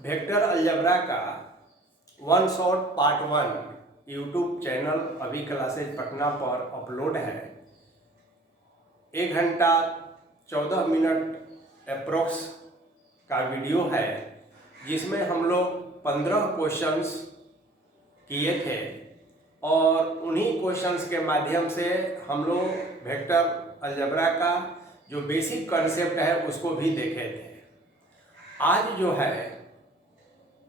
Vector algebra का one shot part 1 YouTube channel अभी classes Patna पर अपलोड है। 1 घंटा 14 मिनट अप्रोक्स का वीडियो है, जिसमें हम लोग 15 क्वेश्चंस किए थे और उन्हीं क्वेश्चंस के माध्यम से हम लोग वेक्टर अलजेब्रा का जो बेसिक कॉन्सेप्ट है उसको भी देखे थे। आज जो है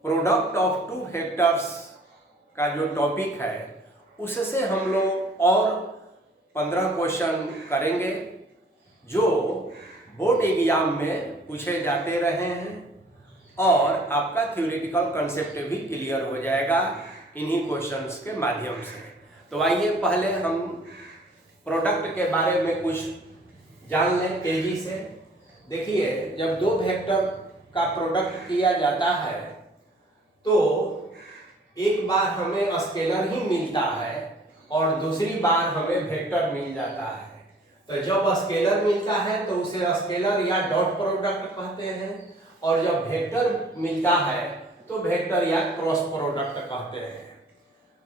प्रोडक्ट ऑफ टू वेक्टर्स का जो टॉपिक है उससे हम लोग और 15 क्वेश्चन करेंगे जो बोर्ड एग्जाम में पूछे जाते रहे हैं और आपका थ्योरेटिकल कॉन्सेप्ट भी क्लियर हो जाएगा इन्हीं क्वेश्चंस के माध्यम से। तो आइए पहले हम प्रोडक्ट के बारे में कुछ जान लें तेजी से। देखिए, जब दो वेक्टर का प्रोडक्ट किया जाता है तो एक बार हमें स्केलर ही मिलता है और दूसरी बार हमें वेक्टर मिल जाता है। तो जब स्केलर मिलता है तो उसे स्केलर या डॉट प्रोडक्ट कहते हैं, और जब वेक्टर मिलता है तो वेक्टर या क्रॉस प्रोडक्ट कहते हैं।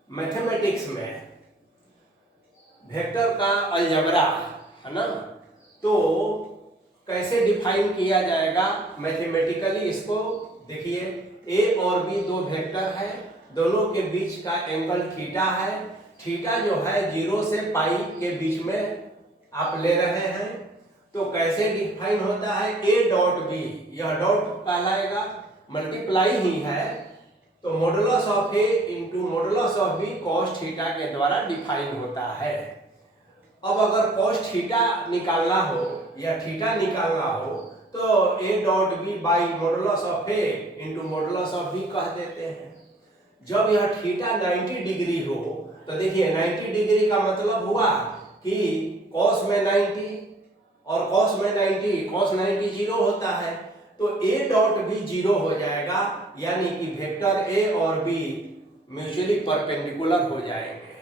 मैथमेटिक्स में वेक्टर का अलजेब्रा है ना, तो कैसे डिफाइन किया जाएगा मैथमेटिकली, इसको देखिए। ए और बी दो वेक्टर है, दोनों के बीच का एंगल थीटा है। थीटा जो है 0 से पाई के बीच में आप ले रहे हैं, तो कैसे डिफाइन होता है ए डॉट बी, यह डॉट कहलाएगा, मल्टीप्लाई ही है, तो modulus of A into modulus of B cos theta के द्वारा डिफाइन होता है। अब अगर कॉस थीटा निकालना हो या थीटा निकालना हो तो A dot B by modulus of A into modulus of B कह देते हैं। जब यह थीटा 90 डिग्री हो तो देखिए 90 डिग्री का मतलब हुआ कि कॉस में 90 और कॉस में 90, कॉस 90 0 होता है, तो ए डॉट बी 0 हो जाएगा, यानी कि वेक्टर ए और बी म्यूचुअली परपेंडिकुलर हो जाएंगे।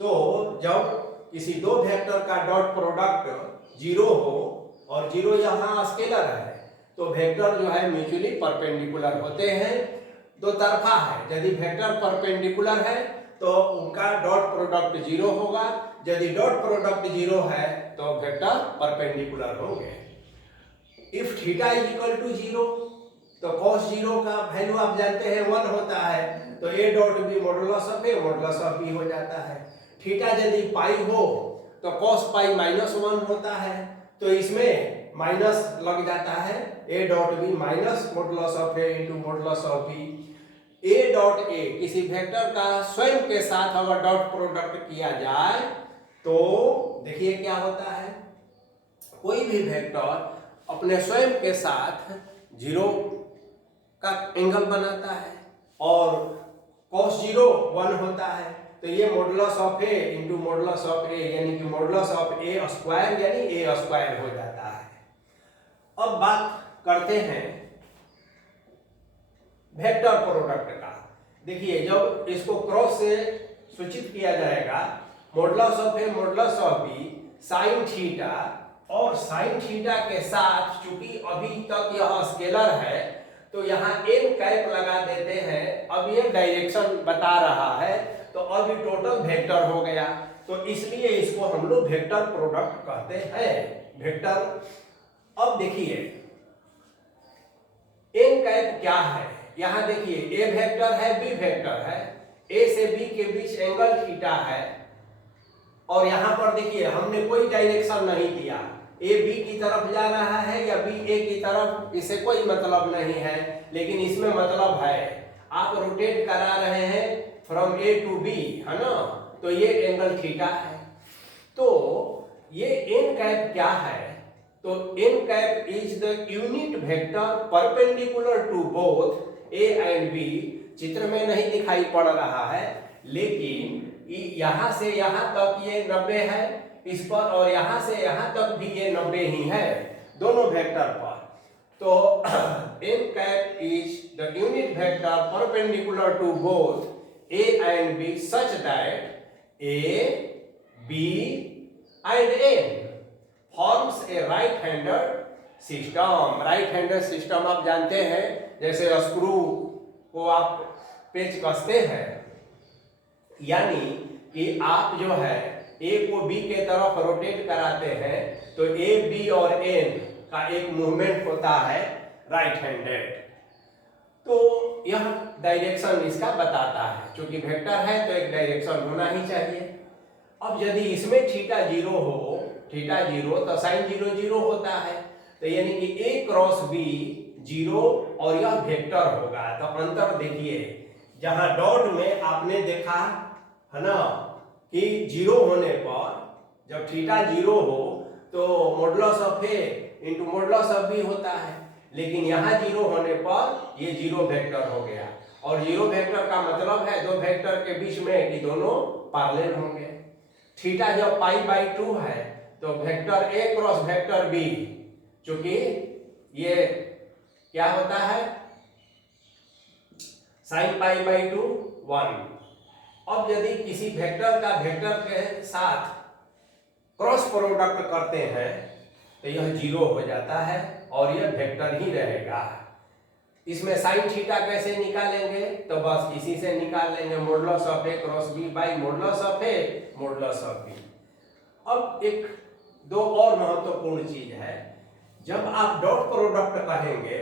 तो जब किसी दो वेक्टर का डॉट प्रोडक्ट 0 हो और 0 यहाँ स्केलर है तो वेक्टर जो है म्यूचुअली परपेंडिकुलर होते हैं, दो तरफा है। यदि वेक्टर परपेंडिकुलर है तो उनका डॉट प्रोडक्ट 0 होगा, यदि डॉट प्रोडक्ट 0 है तो वेक्टर परपेंडिकुलर होंगे। If theta is equal to 0 तो cos 0 का वैल्यू आप जानते हैं 1 होता है, तो a dot B modulus of a modulus of b हो जाता है। थीटा यदि पाई हो तो cos पाई -1 होता है, तो इसमें माइनस लग जाता है, a dot B minus modulus of a into modulus of b। a dot a किसी वेक्टर का स्वयं के साथ अगर डॉट प्रोडक्ट किया जाए तो देखिए क्या होता है, कोई भी वेक्टर अपने स्वयं के साथ 0 का एंगल बनाता है और cos 0 1 होता है, तो ये modulus of a into modulus of a यानी कि मॉडुलस ऑफ a स्क्वायर यानी a स्क्वायर हो जाता है। अब बात करते हैं वेक्टर प्रोडक्ट का। देखिए, जब इसको क्रॉस से सूचित किया जाएगा, modulus of a modulus of b sine theta, और साइन थीटा के साथ चूंकि अभी तक यह स्केलर है तो यहाँ n कैप लगा देते हैं। अब ये डायरेक्शन बता रहा है तो अब ये टोटल वेक्टर हो गया, तो इसलिए इसको हम लोग वेक्टर प्रोडक्ट कहते हैं, वेक्टर। अब देखिए n कैप क्या है, यहाँ देखिए a वेक्टर है, b वेक्टर है, a से b के बीच एंगल थीटा है, और यहाँ पर देखिए हमने कोई डायरेक्शन नहीं दिया, ए बी की तरफ जा रहा है या बी ए की तरफ, इसे कोई मतलब नहीं है, लेकिन इसमें मतलब है। आप रोटेट करा रहे हैं फ्रॉम ए टू बी, है ना, तो ये एंगल थीटा है। तो ये एन कैप क्या है, तो N cap is the unit vector perpendicular to both A and B. चित्र में नहीं दिखाई पड़ रहा है, लेकिन यहाँ से यहाँ तक ये 90 है इस पर, और यहाँ से यहाँ तक भी ये 90 ही है दोनों वेक्टर पर। तो n cap is the unit vector perpendicular to both a and b such that a, b and n forms a right-handed system. Right handed system आप जानते हैं जैसे स्क्रू को आप पेच कसते हैं, यानी कि आप जो है ए को बी के तरफ रोटेट कराते हैं तो ए बी और एन का एक मूवमेंट होता है राइट हैंडेड। तो यह डायरेक्शन इसका बताता है, क्योंकि वेक्टर है तो एक डायरेक्शन होना ही चाहिए। अब यदि इसमें थीटा जीरो हो, थीटा जीरो तो साइन जीरो जीरो होता है, तो यानी कि ए क्रॉस बी जीरो और यह वेक्टर होगा। तो अंतर देखिए, जहां डॉट में आपने देखा है ना कि जीरो होने पर जब थीटा जीरो हो तो modulus of A into modulus of B होता है, लेकिन यहाँ जीरो होने पर ये जीरो वेक्टर हो गया। और जीरो वेक्टर का मतलब है दो वेक्टर के बीच में कि दोनों पैरेलल होंगे। थीटा जब पाई बाई 2 है तो vector A cross vector B, चूंकि ये क्या होता है साइन पाई बाई 2 1। अब यदि किसी वेक्टर का वेक्टर के साथ क्रॉस प्रोडक्ट करते हैं तो यह जीरो हो जाता है और यह वेक्टर ही रहेगा। इसमें साइन थीटा कैसे निकालेंगे, तो बस इसी से निकाल लेंगे, modulus of A cross B by modulus of A modulus of B. अब एक दो और महत्वपूर्ण चीज है, जब आप डॉट प्रोडक्ट कहेंगे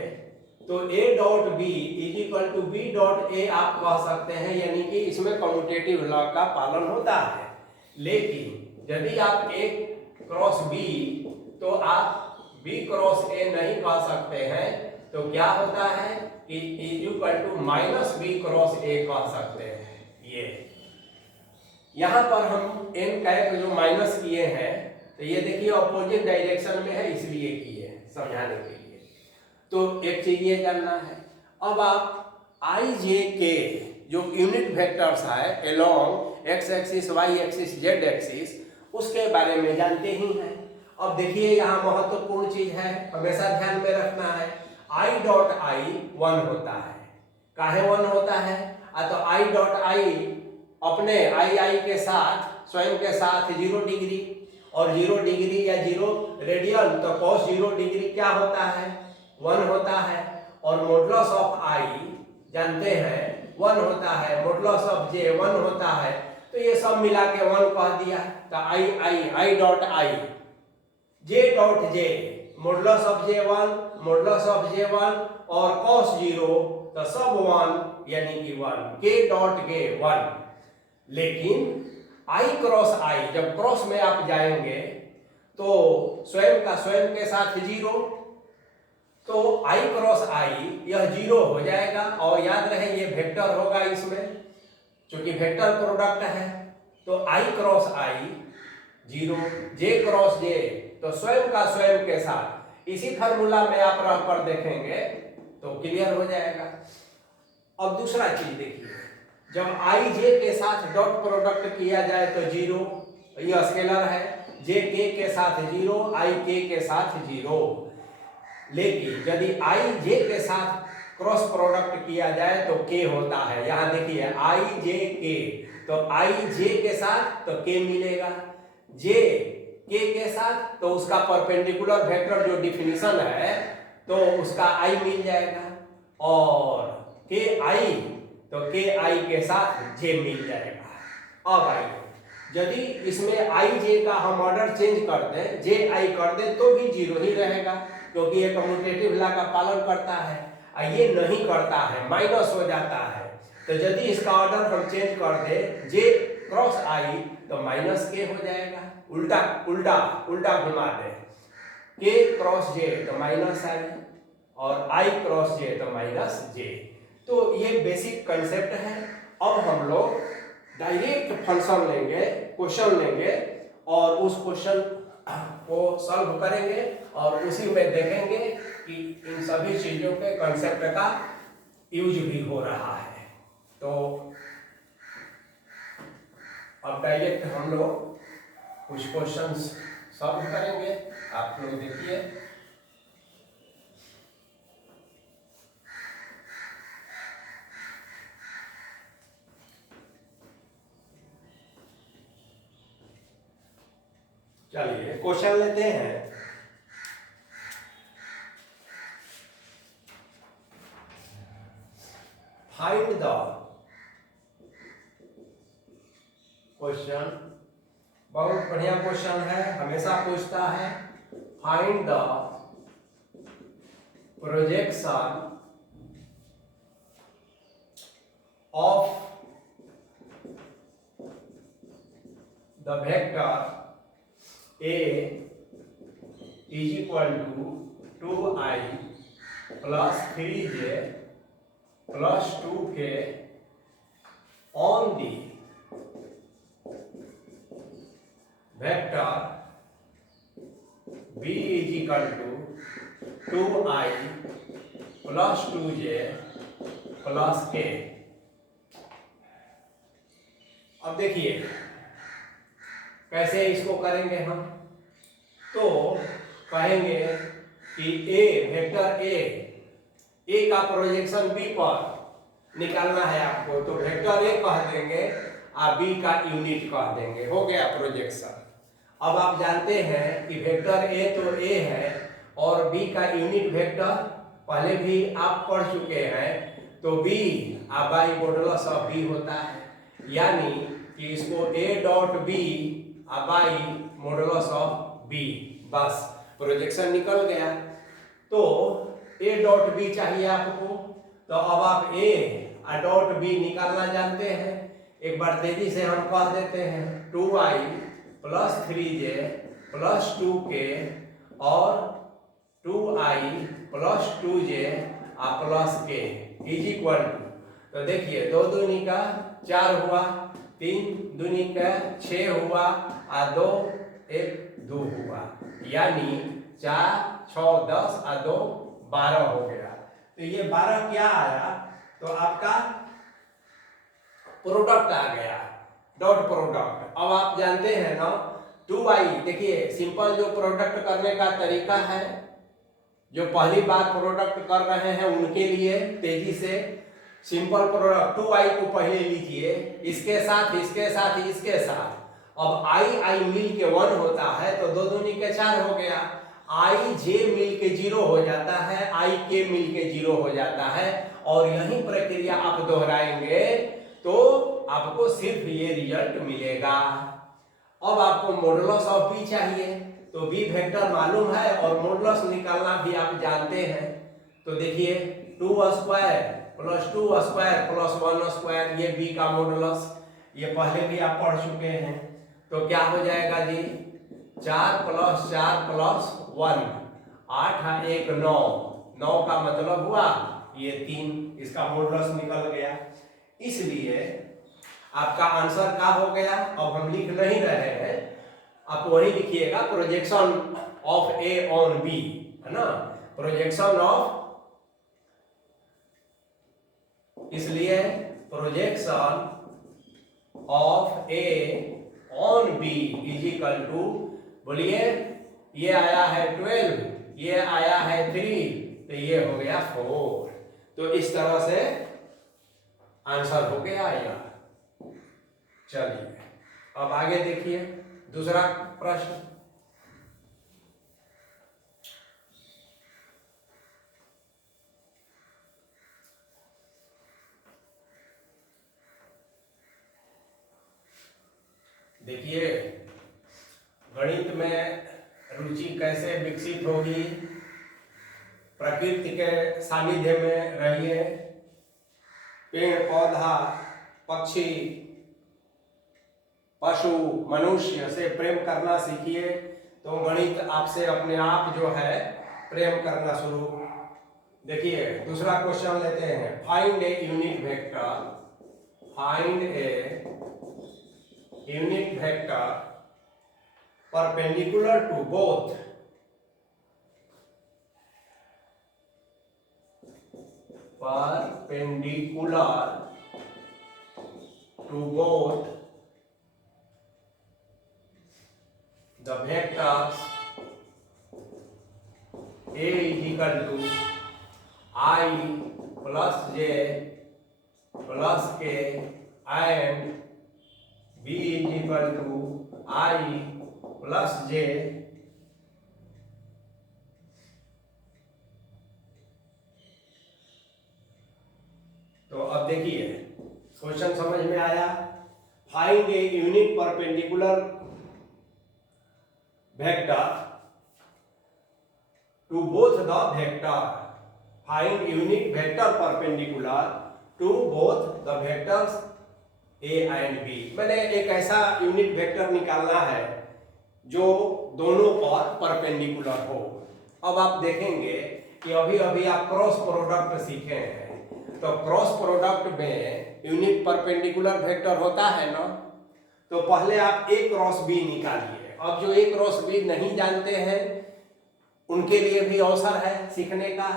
तो a dot b is equal to b dot a आप कह सकते हैं, यानी कि इसमें कम्यूटेटिव लॉ का पालन होता है। लेकिन यदि आप a क्रॉस b तो आप b क्रॉस a नहीं कह सकते हैं, तो क्या होता है कि is equal to minus b cross a कह सकते हैं। ये यहाँ पर हम n कैप जो माइनस किए हैं तो ये देखिए अपोजिट डायरेक्शन में है, इसलिए किए समझाने के लिए। तो एक चीज ये जानना है। अब आप आई जे के जो यूनिट वेक्टर्स है along X axis Y axis Z axis, उसके बारे में जानते ही हैं। अब देखिए यहाँ महत्वपूर्ण चीज है, हमेशा ध्यान में रखना है, आई डॉट आई 1 होता है। काहे 1 होता है? तो आई डॉट आई अपने आई के साथ स्वयं के साथ 0 डिग्री, और 0 डिग्री या 0 रेडियन तो cos 0 डिग्री क्या होता है 1 होता है। और मॉडुलस ऑफ आई जानते हैं 1 होता है, मॉडुलस ऑफ जे 1 होता है, तो ये सब मिला के 1 कह दिया। तो i dot i j dot j modulus of j 1 modulus of j 1 और cos 0 तो सब 1 यानी कि 1 के डॉट के 1। लेकिन आई क्रॉस आई जब क्रॉस में आप जाएंगे तो स्वयं का स्वयं के साथ 0, तो आई क्रॉस आई यह 0 हो जाएगा। और याद रहे ये वेक्टर होगा इसमें, क्योंकि वेक्टर प्रोडक्ट है। तो आई क्रॉस आई 0, जे क्रॉस जे तो स्वयं का स्वयं के साथ। इसी फार्मूला में आप रह कर देखेंगे तो क्लियर हो जाएगा। अब दूसरा चीज देखिए, जब आई जे के साथ डॉट प्रोडक्ट किया जाए तो 0, यह स्केलर है, जे के साथ 0 आई के साथ 0। लेकिन यदि आई जे के साथ क्रॉस प्रोडक्ट किया जाए तो के होता है। यहां देखिए आई जे के, तो आई जे के साथ तो के मिलेगा, जे के साथ तो उसका परपेंडिकुलर वेक्टर जो डिफिनीशन है तो उसका आई मिल जाएगा, और के आई तो के आई के साथ जे मिल जाएगा। अब आई यदि इसमें आई जे का हम ऑर्डर चेंज कर दें, जे आई कर दें तो भी 0 ही रहेगा, क्योंकि ये कम्यूटेटिव लॉ का पालन करता है। ये नहीं करता है, माइनस हो जाता है। तो यदि इसका ऑर्डर हम चेंज कर दें, जे क्रॉस आई तो माइनस के हो जाएगा, उल्टा उल्टा उल्टा घुमा दे, के क्रॉस जे तो माइनस आई और आई क्रॉस जे तो माइनस जे। तो ये बेसिक कंसेप्ट है। अब हम लोग डायरेक्ट फंक्शन लेंगे, क्वेश्चन लेंगे और उस क्वेश्चन को सॉल्व करेंगे और उसी में देखेंगे कि इन सभी चीजों के कंसेप्ट का यूज भी हो रहा है। तो अब डायरेक्ट हम लोग कुछ क्वेश्चंस सॉल्व करेंगे, आप लोग देखिए। चलिए क्वेश्चन लेते हैं। फाइंड द क्वेश्चन, बहुत बढ़िया क्वेश्चन है, हमेशा पूछता है। Find the projection of the vector A is equal to 2i plus 3j plus 2k on the vector b is equal to 2i plus 2j plus k। अब देखिए कैसे इसको करेंगे हम। तो कहेंगे कि ए वेक्टर ए का प्रोजेक्शन बी पर निकालना है आपको, तो वेक्टर ए कह देंगे और बी का यूनिट कह देंगे, हो गया प्रोजेक्शन। अब आप जानते हैं कि वेक्टर ए तो ए है और बी का यूनिट वेक्टर पहले भी आप पढ़ चुके हैं, तो B by modulus of B होता है, यानी कि इसको A dot B by modulus of B, बस प्रोजेक्शन निकल गया। तो ए डॉट बी चाहिए आपको, तो अब आप ए डॉट बी निकालना जानते हैं। एक बार तेजी से हम कह देते हैं 2i plus 3j plus 2k और 2i plus 2j plus k is equal to, तो देखिए 2 दूनी का 4 हुआ, 3 दूनी का 6 हुआ और 2 1 2 हुआ, यानी 4 6 10 और 2 12 हो गया। तो ये 12 क्या आया, तो आपका प्रोडक्ट आ गया, डॉट प्रोडक्ट। अब आप जानते हैं ना 2i, देखिए सिंपल जो प्रोडक्ट करने का तरीका है, जो पहली बार प्रोडक्ट कर रहे हैं उनके लिए तेजी से सिंपल प्रोडक्ट 2i को पहले लीजिए, इसके साथ इसके साथ इसके साथ, अब i मिल के 1 होता है तो 2 दूनी के 4 हो गया, i j मिल के 0 हो जाता है, i k मिल के 0 हो जाता है, और यही प्रक्रिया आप दोहराएंगे तो आपको सिर्फ ये रिजल्ट मिलेगा। अब आपको मॉडुलस ऑफ बी चाहिए, तो बी वेक्टर मालूम है और मॉडुलस निकालना भी आप जानते हैं। तो देखिए 2 square plus 2 square plus 1 square, ये बी का मॉडुलस, ये पहले भी आप पढ़ चुके हैं। तो क्या हो जाएगा जी, 4 प्लस 4 प्लस 1, 8 1 9, 9 का मतलब हुआ ये 3, इसका मॉडुलस निकल गया। इसलिए आपका आंसर क्या हो गया, अब हम लिख नहीं रहे हैं, आप वही लिखिएगा projection of A on B, है ना, प्रोजेक्शन ऑफ, इसलिए projection of A on B is equal to, बोलिए ये आया है 12, ये आया है 3, तो ये हो गया 4। तो इस तरह से आंसर हो गया यार। चलिए अब आगे देखिए दूसरा प्रश्न। देखिए गणित में रुचि कैसे विकसित होगी, प्रकृति के सानिध्य में रहिए, पेड़ पौधा पक्षी पशु मनुष्य से प्रेम करना सीखिए, तो गणित आपसे अपने आप जो है प्रेम करना शुरू। देखिए दूसरा क्वेश्चन लेते हैं, find a unit vector, find a unit vector perpendicular to both the vectors a is equal to I plus j plus k and b is equal to I plus j तो अब अब देखिए question समझ में आया। Find a unit perpendicular vector to both the vector. Find unit vector perpendicular to both the vectors A and B. मैंने एक ऐसा यूनिट वेक्टर निकालना है जो दोनों पर परपेंडिकुलर हो। अब आप देखेंगे कि अभी अभी आप क्रॉस प्रोडक्ट सीखे हैं, तो क्रॉस प्रोडक्ट में यूनिट परपेंडिकुलर वेक्टर होता है ना, तो पहले आप ए क्रॉस बी निकालिए। अब जो ए क्रॉस बी नहीं जानते हैं उनके लिए भी अवसर है सीखने का।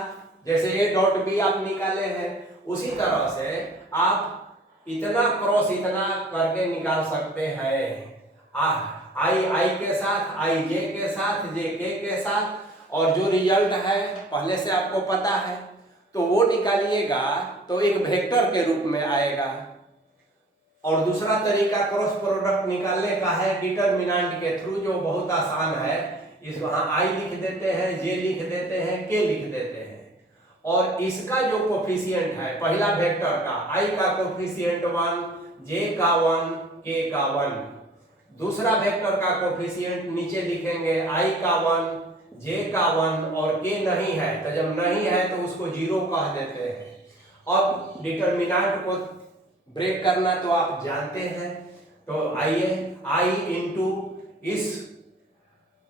जैसे ए डॉट बी आप निकाले हैं, उसी तरह से आप इतना क्रॉस इतना करके निकाल सकते हैं। आई के साथ, आई जे के साथ, जे के साथ, और जो रिजल्ट है पहले से आपको पता है तो वो निकालिएगा तो एक वेक्टर के रूप में आएगा। और दूसरा तरीका क्रॉस प्रोडक्ट निकालने का है डिटरमिनेंट के थ्रू, जो बहुत आसान है। इस वहाँ आई लिख देते हैं, जे लिख देते हैं, के लिख देते हैं, और इसका जो कोफिशिएंट है पहला वेक्टर का, आई का कोफिशिएंट 1, जे का 1, के का 1। दूसरा वेक्टर का कोफिशिएंट नीचे लिखेंगे, आई का 1, जे का 1 और के नहीं है, तो जब नहीं है तो उसको 0 कह देते हैं। अब डिटरमिनेंट को ब्रेक करना तो आप जानते हैं, तो आइए आई इंटू इस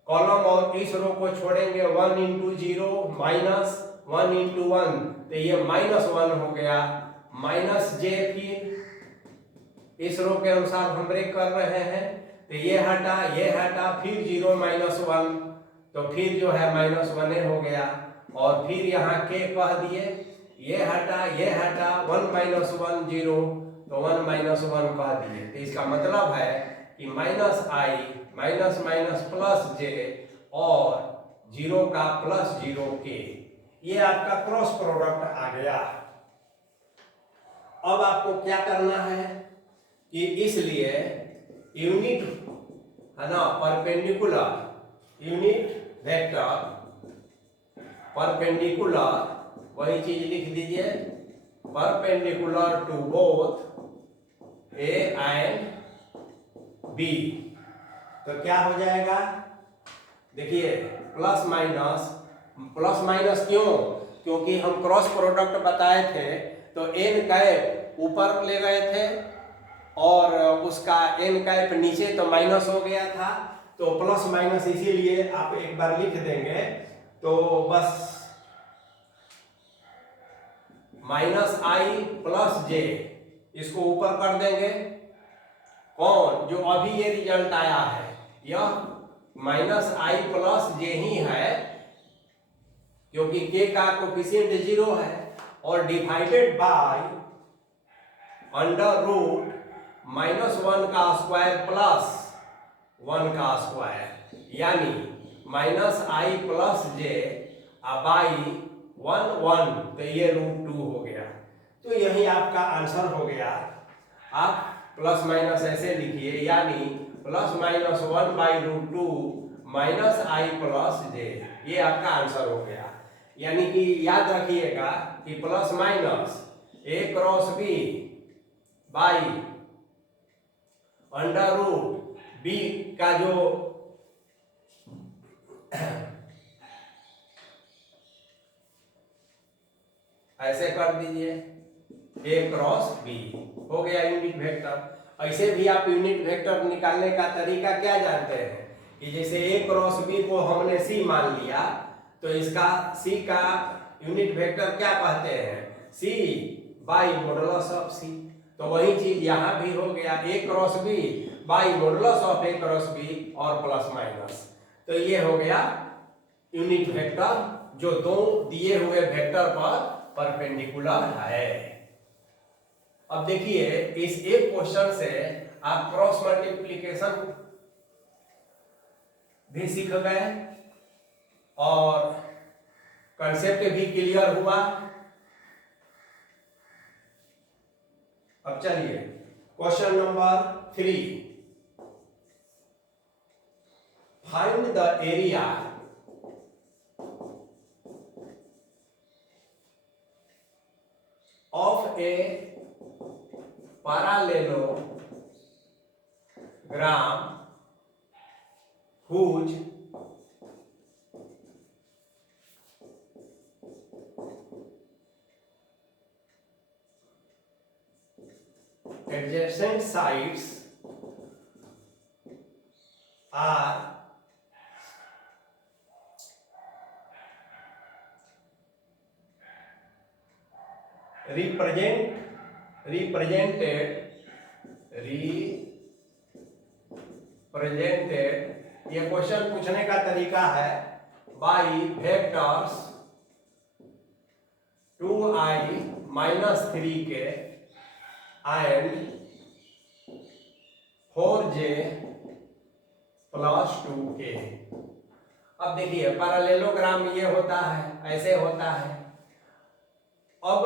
कॉलम और इस रो को छोड़ेंगे, 1 इंटू 0 माइनस 1 इंटू 1, तो ये -1 हो गया, माइनस जे, फिर इस रो के अनुसार हम ब्रेक कर रहे हैं, तो ये हटा, फिर 0 -1, तो फिर जो है -1 हो गया, और फिर यहाँ के कह दिए, ये हटा 1 -1 0, तो 1 -1 कह दिए। तो इसका मतलब है कि -i माइनस प्लस जे और 0 का +0 के, ये आपका क्रॉस प्रोडक्ट आ गया। अब आपको क्या करना है कि इसलिए यूनिट है ना परपेंडिकुलर यूनिट वेक्टर परपेंडिकुलर, वही चीज लिख दीजिए, perpendicular to both A and B. तो क्या हो जाएगा, देखिए प्लस माइनस क्यों? क्योंकि हम क्रॉस प्रोडक्ट बताए थे तो एन कैप ऊपर ले गए थे और उसका एन कैप नीचे, तो माइनस हो गया था, तो प्लस माइनस इसीलिए आप एक बार लिख देंगे, तो बस -i प्लस जे इसको ऊपर कर देंगे। कौन? जो अभी ये रिजल्ट आया है, यह -i प्लस जे ही है, क्योंकि के का कोफिशिएंट 0 है, और डिवाइडेड बाय अंडर रूट -1 का स्क्वायर प्लस 1 का स्क्वायर, यानी -i प्लस जे बाई 1, तो ये √2 हो गया। तो यही आपका आंसर हो गया। आप प्लस माइनस ऐसे लिखिए, यानी +-1 बाई √2 -i प्लस जे, ये आपका आंसर हो गया। यानी कि याद रखिएगा कि plus minus A cross B by under root B का जो ऐसे कर दीजिए, ए क्रॉस बी हो गया यूनिट वेक्टर। ऐसे भी आप यूनिट वेक्टर निकालने का तरीका क्या जानते हैं कि जैसे ए क्रॉस बी को हमने सी मान लिया, तो इसका सी का यूनिट वेक्टर क्या कहते हैं, c by modulus of c. तो वही चीज यहाँ भी हो गया, a cross B by modulus of A cross b और प्लस माइनस। तो ये हो गया यूनिट वेक्टर जो दो दिए हुए वेक्टर पर परपेंडिकुलर है। अब देखिए इस एक क्वेश्चन से आप क्रॉस मल्टीप्लिकेशन भी सीख गए और कंसेप्ट भी क्लियर हुआ। अब चलिए question number 3, find the area of a parallelogram whose adjacent sides are represented, ये क्वेश्चन पूछने का तरीका है by vectors 2i-3k and 4j + 2k। अब देखिए पैरेललोग्राम ये होता है, ऐसे होता है। अब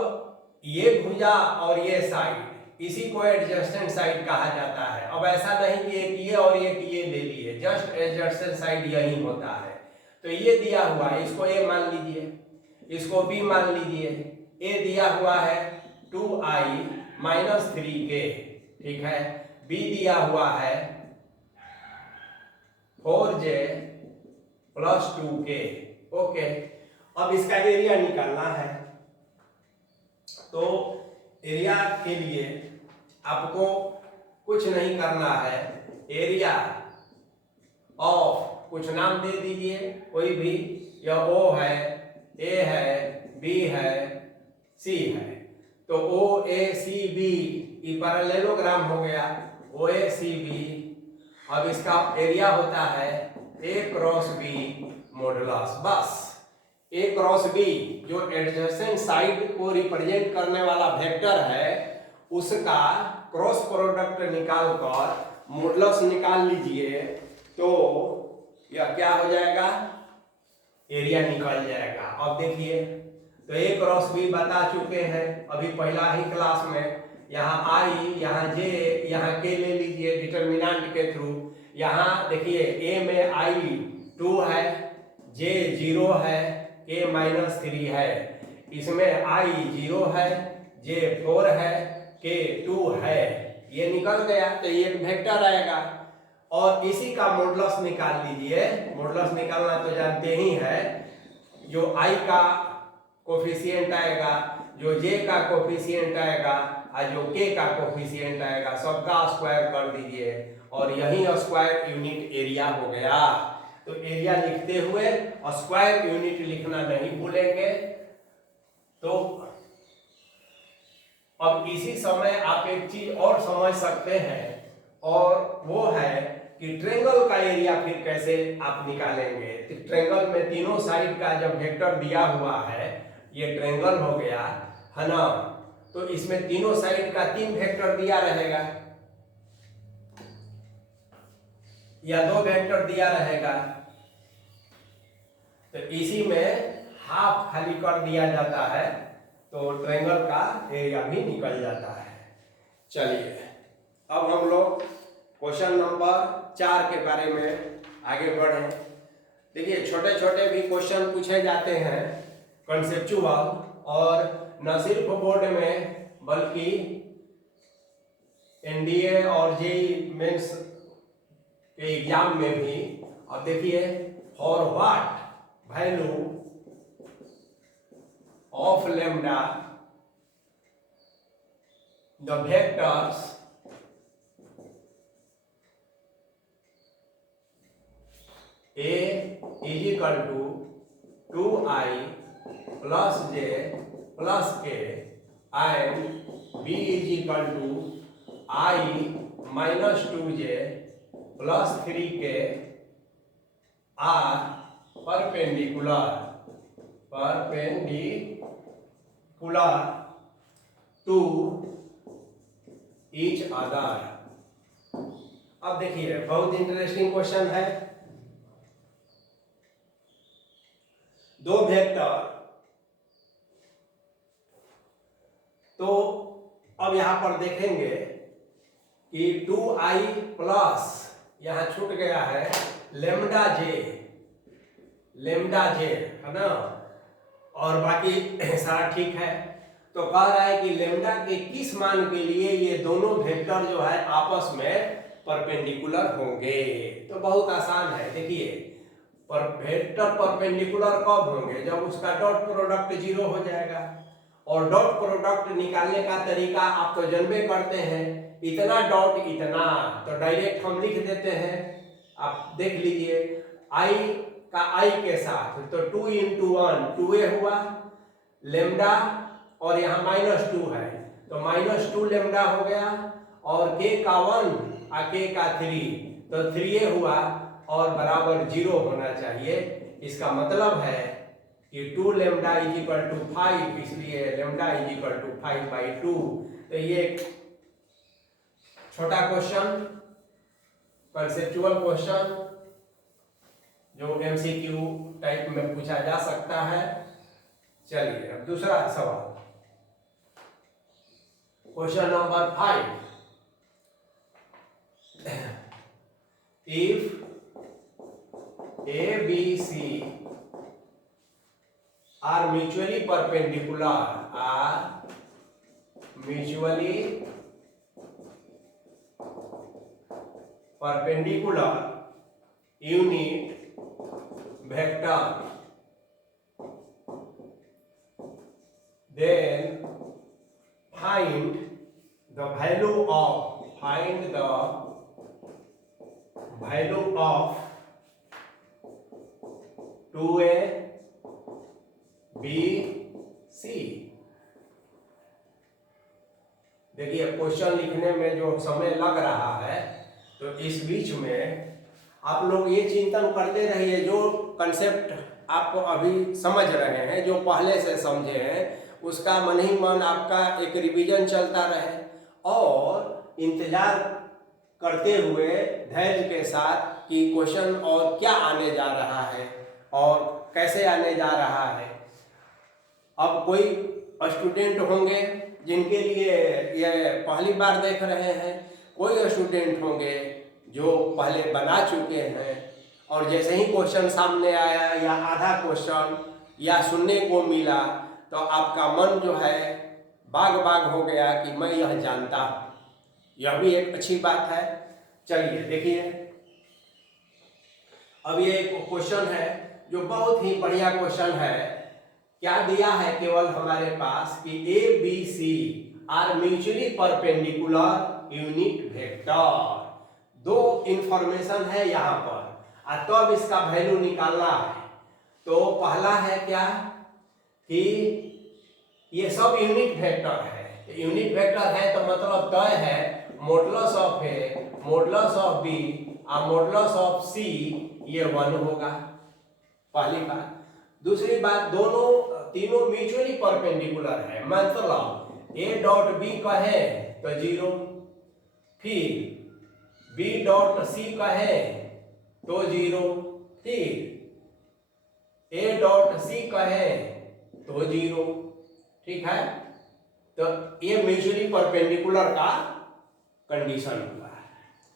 ये भुजा और ये साइड, इसी को एडजेसेंट साइड कहा जाता है। अब ऐसा नहीं कि एक ये और एक ये ले लिए, जस्ट एडजेसेंट साइड यही होता है। तो ये दिया हुआ है, इसको ए मान लीजिए, इसको बी मान लीजिए। ए दिया हुआ है 2i-3k, ठीक है। बी दिया हुआ है 4j + 2k, ओके। अब इसका एरिया निकालना है, तो एरिया के लिए आपको कुछ नहीं करना है। एरिया ऑफ कुछ नाम दे दीजिए कोई भी, या ओ है, ए है, बी है, सी है। तो ओ ए सी बी ये पैरेललोग्राम हो गया, ओ ए सी बी। अब इसका एरिया होता है ए क्रॉस बी मॉडुलस, बस ए क्रॉस बी जो एडजेसेंट साइड को रिप्रेजेंट करने वाला वेक्टर है उसका क्रॉस प्रोडक्ट निकालकर मॉडुलस निकाल लीजिए, तो यह क्या हो जाएगा, एरिया निकल जाएगा। अब देखिए, तो ए क्रॉस बी बता चुके हैं अभी पहला ही क्लास में। यहाँ आई, यहाँ जे, यहाँ के ले लीजिए डिटर्मिनेंट के थ्रू। यहाँ देखिए ए में आई 2 है, जे 0 है, के -3 है। इसमें आई 0 है, जे 4 है, के 2 है। ये निकल गया, तो ये एक वेक्टर आएगा। और इसी का मॉडुलस निकाल लीजिए। मॉडुलस निकालना तो जानते ही है, जो आई का कोफिशिएंट आएगा, जो जे का कोफिशिएंट आएगा और जो के का कोफिशिएंट आएगा, सबका स्क्वायर कर दीजिए और यही स्क्वायर यूनिट एरिया हो गया। तो एरिया लिखते हुए स्क्वायर यूनिट लिखना नहीं भूलेंगे। तो अब इसी समय आप एक चीज और समझ सकते हैं, और वो है कि ट्रायंगल का एरिया फिर कैसे आप निकालेंगे। तो ट्रायंगल में तीनों साइड का जब वेक्टर दिया हुआ है, ये ट्रायंगल हो गया है ना, तो इसमें तीनों साइड का 3 वेक्टर दिया रहेगा या 2 वेक्टर दिया रहेगा। तो इसी में हाफ खाली कर दिया जाता है, तो ट्रायंगल का एरिया भी निकल जाता है। चलिए अब हम लोग क्वेश्चन नंबर 4 के बारे में आगे बढ़ें। देखिए छोटे छोटे भी क्वेश्चन पूछे जाते हैं कंसेप्चुअल, और न सिर्फ बोर्ड में बल्कि एनडीए और जेईई मेंस के एग्जाम में भी। अब देखिए, for what value of lambda the vectors A = 2i + j + k and B = i - 2j + 3k are perpendicular to each other। अब देखिए बहुत इंटरेस्टिंग क्वेश्चन है। दो वेक्टर, तो अब यहां पर देखेंगे कि 2i प्लस यहां छूट गया है लैम्डा जे है ना, और बाकी सारा ठीक है। तो कह रहा है कि लेमडा के किस मान के लिए ये दोनों वेक्टर जो है आपस में परपेंडिकुलर होंगे। तो बहुत आसान है, देखिए वेक्टर परपेंडिकुलर कब होंगे, जब उसका डॉट प्रोडक्ट 0 हो जाएगा। और डॉट प्रोडक्ट निकालने का तरीका आप तो जानबे करते हैं, इतना डॉट इतना, तो डायरेक्ट हम लिख देते हैं, आप देख लीजिए आई का आई के साथ, तो 2 इंटू 1 2a हुआ लेमडा, और यहाँ -2 है तो -2 लेमडा हो गया, और k का 1 और k का 3 तो 3a हुआ, और बराबर 0 होना चाहिए। इसका मतलब है कि 2 लेमडा इज इक्वल टू 5, इसलिए लेमडा इज इक्वल टू 5/2। तो ये एक छोटा क्वेश्चन, कंसेप्चुअल क्वेश्चन जो MCQ टाइप में पूछा जा सकता है। चलिए अब दूसरा सवाल, question number 5, if A, B, C are mutually perpendicular, unit vector, then find the value of 2a b c। देखिए क्वेश्चन लिखने में जो समय लग रहा है, तो इस बीच में आप लोग ये चिंतन करते रहिए, जो कंसेप्ट आप अभी समझ रहे हैं, जो पहले से समझे हैं, उसका मन ही मन आपका एक रिवीजन चलता रहे, और इंतजार करते हुए धैर्य के साथ कि क्वेश्चन और क्या आने जा रहा है और कैसे आने जा रहा है। अब कोई स्टूडेंट होंगे जिनके लिए ये पहली बार देख रहे हैं, कोई स्टूडेंट होंगे जो पहले बना चुके हैं, और जैसे ही क्वेश्चन सामने आया या आधा क्वेश्चन या सुनने को मिला, तो आपका मन जो है बाग बाग हो गया कि मैं यह जानता हूँ। यह भी एक अच्छी बात है। चलिए देखिए, अब ये क्वेश्चन है जो बहुत ही बढ़िया क्वेश्चन है। क्या दिया है केवल हमारे पास कि A, B, C are mutually perpendicular unit vector. दो इंफॉर्मेशन है यहाँ पर, और तब इसका वैल्यू निकालना है। तो पहला है क्या कि ये सब यूनिट वेक्टर है। यूनिट वेक्टर है तो मतलब तय है modulus of A, modulus of B और मॉडुलस ऑफ सी ये 1 होगा, पहली बात। दूसरी बात, तीनों म्यूचुअली परपेंडिकुलर है, मतलब ए डॉट बी कहे तो 0, फिर बी डॉट सी कहे तो 0, फिर ए डॉट सी कहे तो 0। ठीक है, तो ये म्यूचुअली परपेंडिकुलर का कंडीशन हुआ है।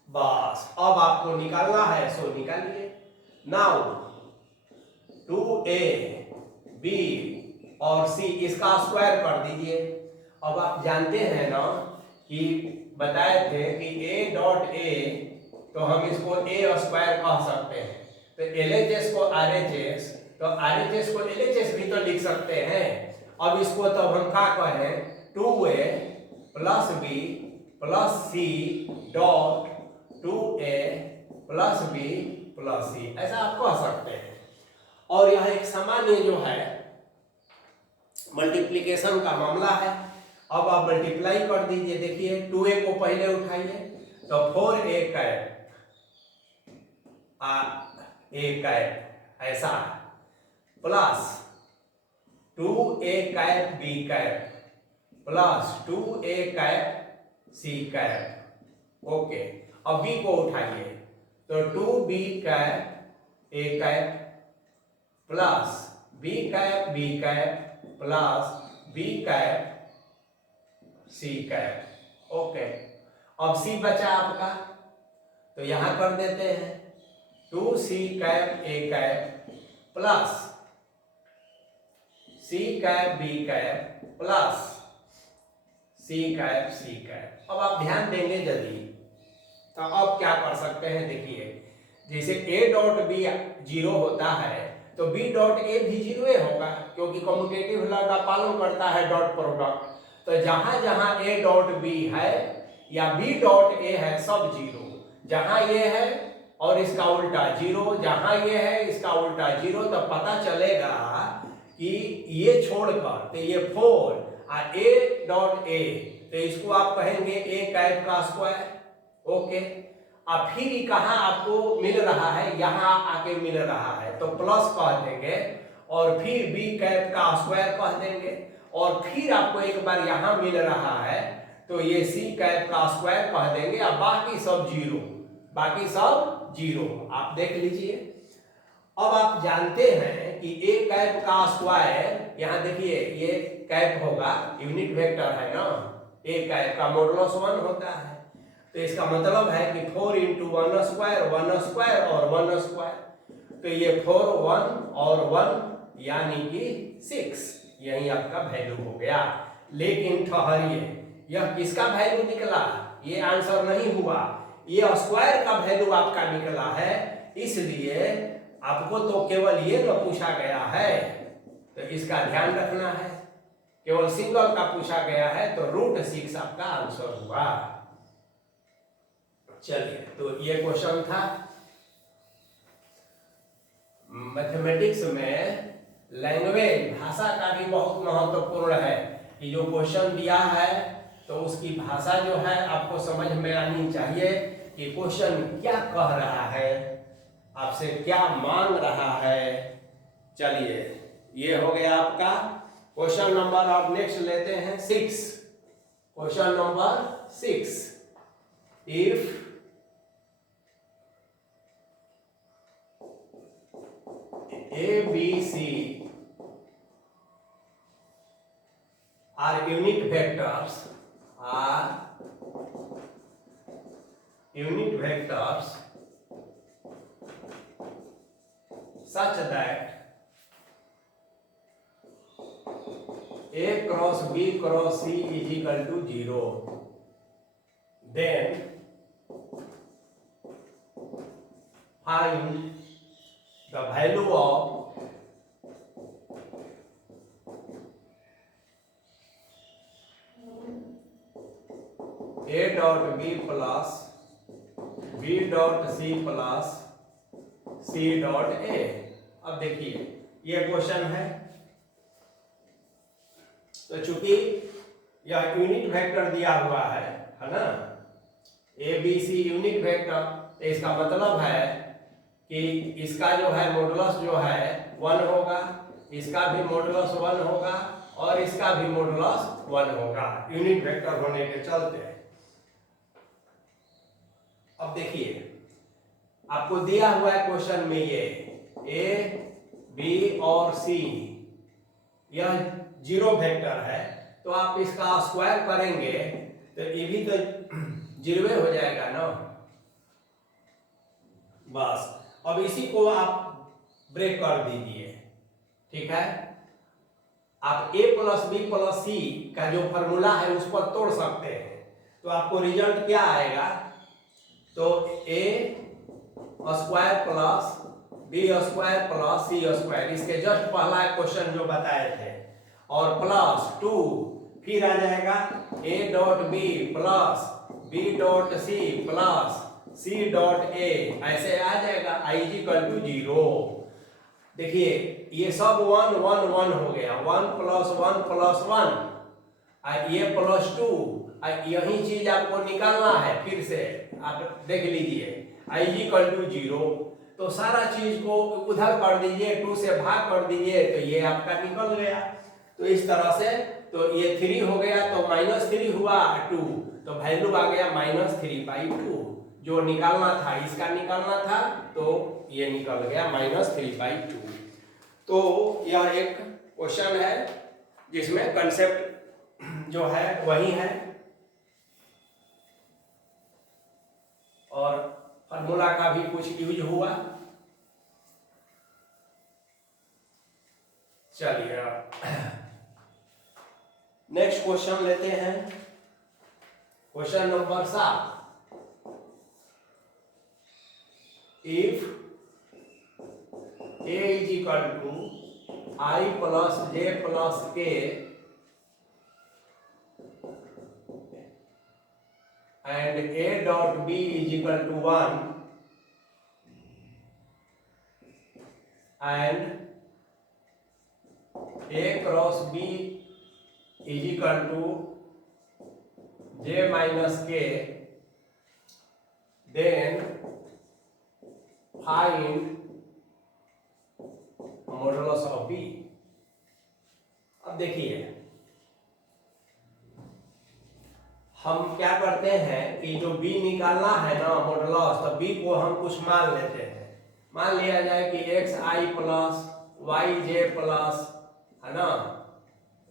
बस अब आपको निकालना है, सो निकालिए। नाउ 2a b और c इसका स्क्वायर कर दीजिए। अब आप जानते हैं ना कि बताए थे कि a डॉट a, तो हम इसको a स्क्वायर कह सकते हैं। तो LHS को RHS, तो RHS को LHS भी तो लिख सकते हैं। अब इसको तो हम क्या कहें, 2a plus b plus c dot 2a plus b plus c, ऐसा आप कह सकते हैं। और यह एक सामान्य जो है मल्टीप्लिकेशन का मामला है। अब आप मल्टीप्लाई कर दीजिए। देखिए 2a को पहले उठाइए तो 4a कैप a कैप ऐसा, plus 2a cap b cap plus 2a cap c cap. Okay, अब b को उठाइए तो 2b cap a cap plus b cap b cap plus b cap c cap. Okay, अब c बचा आपका, तो यहां कर देते हैं 2c cap a cap plus c cap b cap plus C cap. अब आप ध्यान देंगे यदि, तो अब क्या कर सकते हैं, देखिए जैसे a डॉट बी 0 होता है तो b डॉट ए भी 0 होगा, क्योंकि कम्यूटेटिव लॉ का पालन करता है डॉट प्रोडक्ट। तो जहां जहां a डॉट b है या b डॉट a है सब 0, जहां ये है और इसका उल्टा 0, जहां ये है इसका उल्टा 0, तो पता चलेगा कि ये छोड़कर तो ये 4 और a डॉट a, तो इसको आप कहेंगे a कैप का स्क्वायर। ओके, अब फिर कहाँ आपको मिल रहा है, यहाँ आके मिल रहा है तो प्लस कह देंगे, और फिर b कैप का स्क्वायर कह देंगे, और फिर आपको एक बार यहाँ मिल रहा है तो ये c कैप का स्क्वायर कह देंगे, और बाकी सब 0, बाकी सब 0 आप देख लीजिए। अब आप जानते हैं कि a कैप का स्क्वायर, यहाँ देखिए ये कैप होगा, यूनिट वेक्टर है ना, a कैप का मॉडुलस 1 होता है, तो इसका मतलब है कि 4 इंटू 1 स्क्वायर और 1 स्क्वायर, तो ये 4 1 और 1 यानी कि 6, यही आपका वैल्यू हो गया। लेकिन ठहरिए, यह किसका वैल्यू निकला, ये आंसर नहीं हुआ, ये स्क्वायर का वैल्यू आपका निकला है, इसलिए आपको तो केवल ये न पूछा गया है, तो इसका ध्यान रखना है, केवल सिंगल का पूछा गया है, तो √6 आपका आंसर हुआ। चलिए, तो ये क्वेश्चन था। मैथमेटिक्स में लैंग्वेज, भाषा का भी बहुत महत्वपूर्ण है कि जो क्वेश्चन दिया है तो उसकी भाषा जो है आपको समझ में आनी चाहिए कि क्वेश्चन क्या कह रहा है, आपसे क्या मांग रहा है। चलिए, ये हो गया आपका क्वेश्चन नंबर। अब नेक्स्ट लेते हैं 6, question number 6। If A, B, C are unit vectors, such that A cross B cross C is equal to 0, then find the value of A dot B plus B dot C plus C dot A। अब देखिए ये question है, तो चूंकि यह unit vector दिया हुआ है ना, A B C unit vector, तो इसका मतलब है कि इसका जो है मॉडुलस जो है 1 होगा, इसका भी मॉडुलस 1 होगा, और इसका भी मॉडुलस 1 होगा, यूनिट वेक्टर होने के चलते। अब देखिए आपको दिया हुआ है क्वेश्चन में ये ए बी और सी, यह 0 वेक्टर है, तो आप इसका स्क्वायर करेंगे तो ये भी तो 0 हो जाएगा ना। बस अब इसी को आप ब्रेक कर दीजिए, ठीक है। आप a प्लस बी प्लस सी का जो फॉर्मूला है उस पर तोड़ सकते हैं, तो आपको रिजल्ट क्या आएगा, तो a square plus B square plus C square, इसके जस्ट पहला क्वेश्चन जो बताए थे, और प्लस 2, फिर आ जाएगा a dot B plus B dot C plus C dot A, ऐसे आ जाएगा I = 0। देखिए ये सब 1 1 1 हो गया, 1 + 1 + 1, ये +2, यही चीज आपको निकालना है, फिर से आप देख लीजिए I = 0, तो सारा चीज को उधर कर दीजिए, 2 से भाग कर दीजिए, तो ये आपका निकल गया। तो इस तरह से, तो ये 3 हो गया तो -3 हुआ 2, तो वैल्यू आ गया -3/2, जो निकालना था इसका निकालना था, तो ये निकल गया -3/2। तो यह एक क्वेश्चन है जिसमें कंसेप्ट जो है वही है, और फार्मूला का भी कुछ यूज हुआ। चलिए नेक्स्ट क्वेश्चन लेते हैं। Question number 7, if a is equal to I plus j plus k and a dot b is equal to 1 and a cross b is equal to j minus k, then find modulus of b। अब देखिए हम क्या करते हैं कि जो b निकालना है ना मॉडुलस, तो b को हम कुछ मान लेते हैं। मान लिया जाए कि xi प्लस वाई जे प्लस, है ना,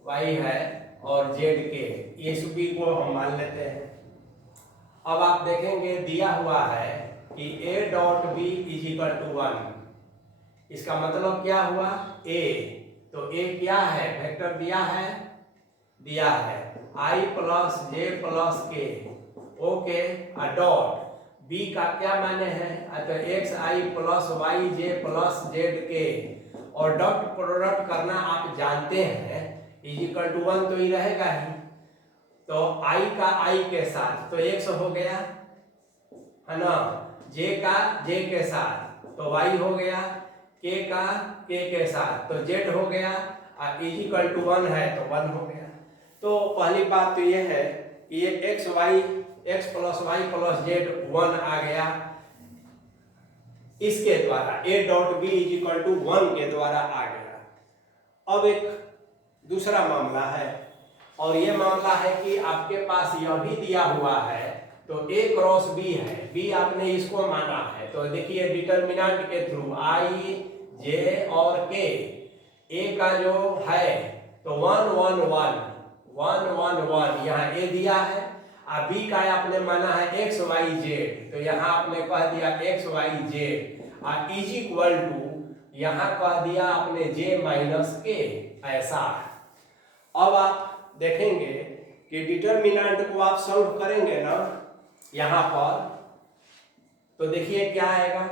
y है और z के, इस b को हम मान लेते हैं। अब आप देखेंगे दिया हुआ है कि a dot b is equal to 1, इसका मतलब क्या हुआ a, तो a क्या है, वेक्टर दिया है i प्लस जे प्लस के, ओके, डॉट b का क्या माने है, तो xi प्लस वाई जे प्लस जेड के, और डॉट प्रोडक्ट करना आप जानते हैं, इज इक्वल टू 1 तो ही रहेगा ही, तो i का i के साथ तो x हो गया, है ना, j का j के साथ तो y हो गया, k का k के साथ तो z हो गया, इज इक्वल टू 1 है तो 1 हो गया। तो पहली बात तो ये है कि ये x plus Y plus Z 1 आ गया, इसके द्वारा a dot B is equal to 1 के द्वारा आ गया। अब एक दूसरा मामला है, और ये मामला है कि आपके पास यह भी दिया हुआ है, तो a क्रॉस b है, b आपने इसको माना है, तो देखिए डिटर्मिनेंट के थ्रू i j और k, a का जो है तो 1 1 1 1 1 1 यहाँ a दिया है, और b का आपने माना है x y z, तो यहाँ आपने कह दिया x y z, और इज इक्वल टू यहाँ कह दिया आपने j माइनस k, ऐसा है। अब आप देखेंगे कि डिटर्मिनेंट को आप सॉल्व करेंगे ना यहाँ पर, तो देखिए क्या आएगा,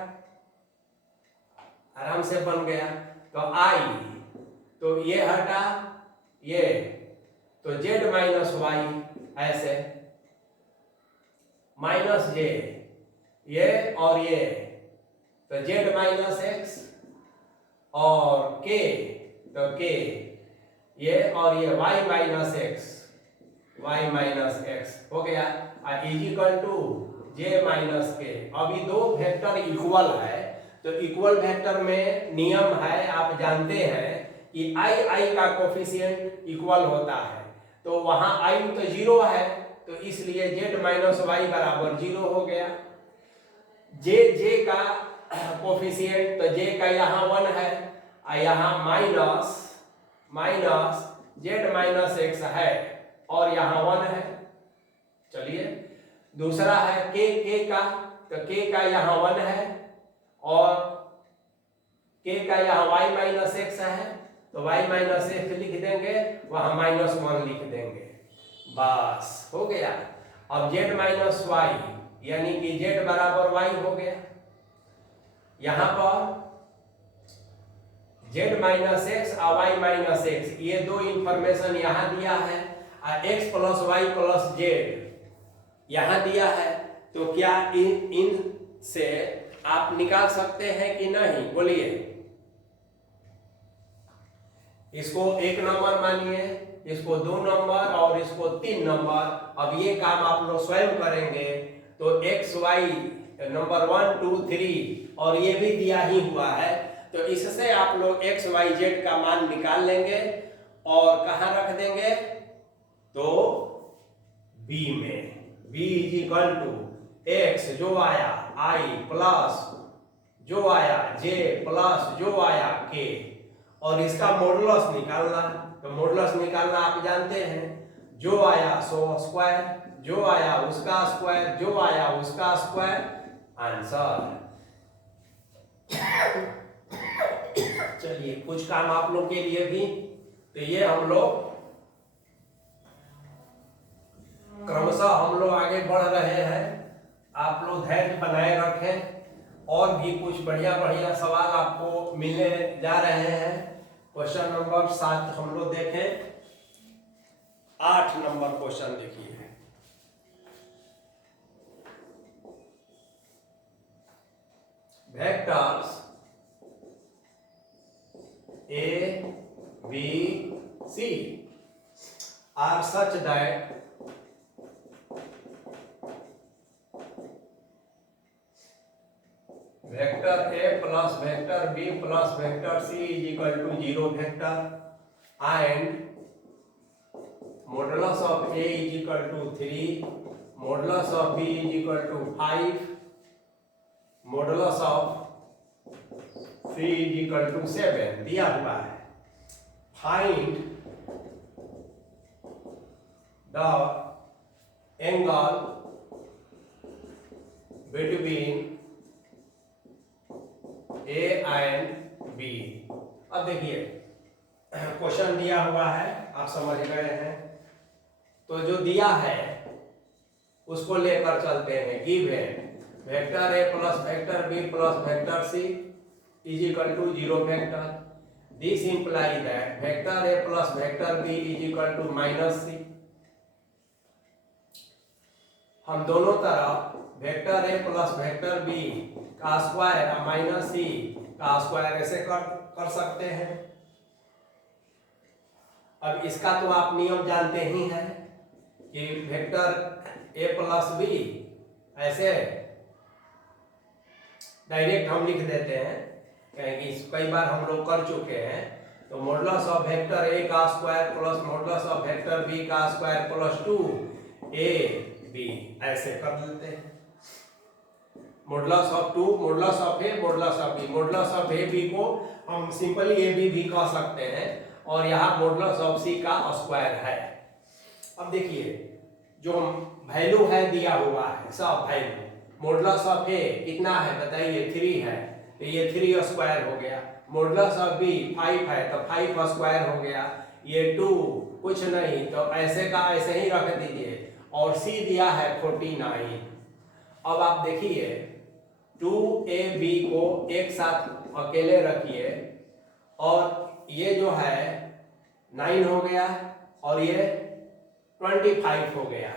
आराम से बन गया, तो i, तो ये हटा ये, तो z माइनस वाई, ऐसे माइनस j, ये और ये, तो z माइनस एक्स, और k, तो k, ये और ये y माइनस एक्स हो गया, is equal to j minus K. अब ये दो वेक्टर इक्वल है, तो इक्वल वेक्टर में नियम है, आप जानते हैं कि i का कोफिशिएंट इक्वल होता है, तो वहां i तो 0 है, तो इसलिए z माइनस वाई बराबर 0 हो गया। j का कोफिशिएंट, तो j का यहाँ 1 है, यहाँ माइनस z माइनस एक्स है, और यहाँ 1 है। चलिए दूसरा है k का, तो k का यहाँ 1 है, और k का यहाँ y माइनस एक्स है, तो y माइनस एक्स लिख देंगे, वहां माइनस 1 लिख देंगे, बस हो गया। अब z माइनस वाई, यानी कि z बराबर y हो गया। यहाँ पर z माइनस एक्स और y माइनस एक्स, ये दो इंफॉर्मेशन यहाँ दिया है, और x plus Y plus Z यहाँ दिया है, तो क्या इन से आप निकाल सकते हैं कि नहीं, बोलिए। इसको 1 नंबर मानिए, इसको 2 नंबर और इसको 3 नंबर। अब ये काम आप लोग स्वयं करेंगे, तो x y नंबर 1 2 3, और ये भी दिया ही हुआ है, तो इससे आप लोग x y z का मान निकाल लेंगे, और कहाँ रख देंगे, तो b में, b is equal to x जो आया i प्लस जो आया j प्लस जो आया k, और इसका मॉडुलस निकालना, तो मॉडुलस निकालना आप जानते हैं, जो आया सो स्क्वायर, जो आया उसका स्क्वायर, जो आया उसका स्क्वायर, आंसर। चलिए कुछ काम आप लोग के लिए भी, तो ये हम लोग क्रमशः हम लोग आगे बढ़ रहे हैं, आप लोग धैर्य बनाए रखें। और भी कुछ बढ़िया बढ़िया सवाल आपको मिलने जा रहे हैं। क्वेश्चन नंबर 7 हम लोग देखें। 8 नंबर क्वेश्चन देखिए। Vectors A, B, C are such that vector A plus vector B plus vector C is equal to 0 vector, and modulus of A is equal to 3, modulus of B is equal to 5, modulus of C is equal to 7 दिया हुआ है। Find the angle between A and B। अब देखिए question दिया हुआ है, आप समझ गए हैं। तो जो दिया है उसको लेकर चलते हैं। Given vector A plus vector B plus vector C is equal to 0 vector. This implies that vector A plus vector B is equal to minus C. हम दोनों तरफ vector A plus vector B का square और minus C का square ऐसे कर सकते हैं। अब इसका तो आप नियम जानते ही हैं कि वेक्टर A प्लस B ऐसे डायरेक्ट हम लिख देते हैं, क्योंकि कई बार हम लोग कर चुके हैं। तो मॉडुलस ऑफ वेक्टर A का square plus modulus of vector B का स्क्वायर प्लस 2AB ऐसे कर देते हैं। Modulus of 2, modulus of A, modulus of B। Modulus of AB को हम सिंपली AB भी कह सकते हैं, और यहाँ मॉडुलस ऑफ C का स्क्वायर है। अब देखिए जो वैल्यू है दिया हुआ है, सब वैल्यू। मॉडुलस ऑफ A कितना है बताइए, 3 है, तो ये 3 स्क्वायर हो गया। मॉडुलस ऑफ B 5 है, तो 5 स्क्वायर हो गया। ये 2 कुछ नहीं, तो ऐसे का ऐसे ही रख दीजिए। और C दिया है 49। अब आप देखिए 2AB को एक साथ अकेले रखिए, और ये जो है 9 हो गया, और ये 25 हो गया।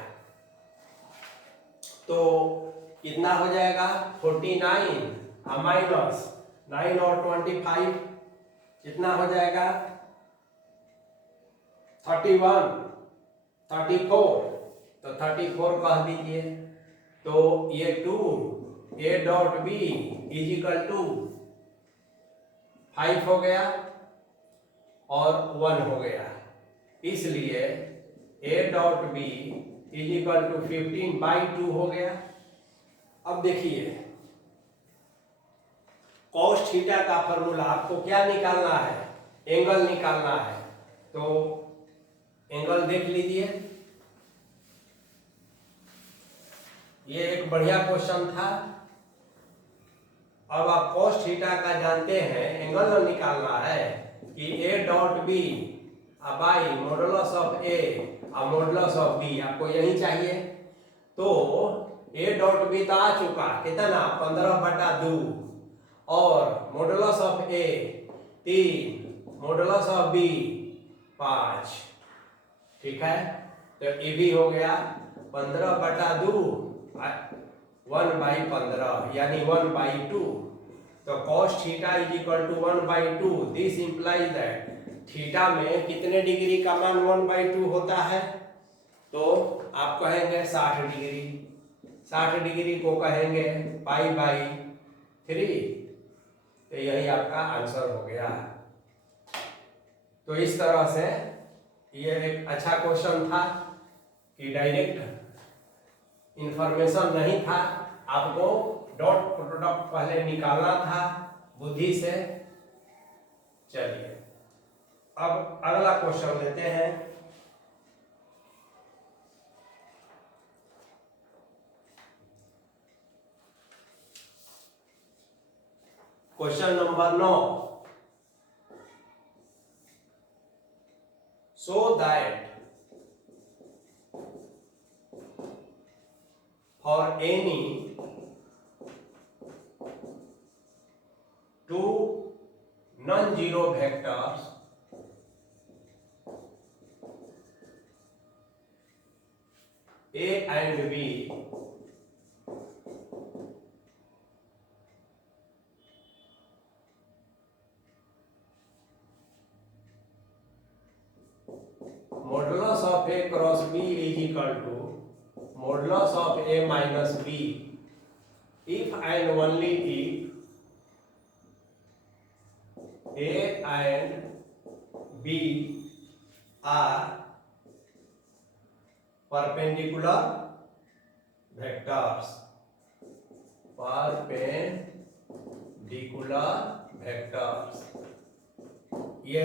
तो कितना हो जाएगा, 49 माइनस 9 और 25 कितना हो जाएगा, 31, 34। तो 34 कह दीजिए। तो ये 2A dot B is equal to 5 हो गया और 1 हो गया। इसलिए A dot B is equal to 15/2 हो गया। अब देखिए cos थीटा का फॉर्मूला आपको क्या निकालना है, एंगल निकालना है। तो एंगल देख लीजिए, ये एक बढ़िया क्वेश्चन था। अब आप cos थीटा का जानते हैं, एंगल निकालना है कि A dot B by modulus of A और मॉडुलस ऑफ B, आपको यही चाहिए। तो A डॉट B तो आ चुका, कितना 15/2, और modulus of A 3, modulus of B 5। ठीक है, तो ये भी हो गया 15/2 1/15 यानी 1/2। तो cos theta is equal to 1/2। This implies that theta में कितने डिग्री का मान 1/2 होता है, तो आप कहेंगे 60 डिग्री। 60 डिग्री को कहेंगे π/3। तो यही आपका आंसर हो गया। तो इस तरह से ये एक अच्छा क्वेश्चन था कि डायरेक्ट इंफॉर्मेशन नहीं था, आपको डॉट प्रोडक्ट पहले निकालना था बुद्धि से। चलिए अब अगला क्वेश्चन लेते हैं। Question number 9। So that और any two non zero vectors A and B modulus of A cross B is equal to modulus of A minus B if and only if A and B are perpendicular vectors. perpendicular vectors ये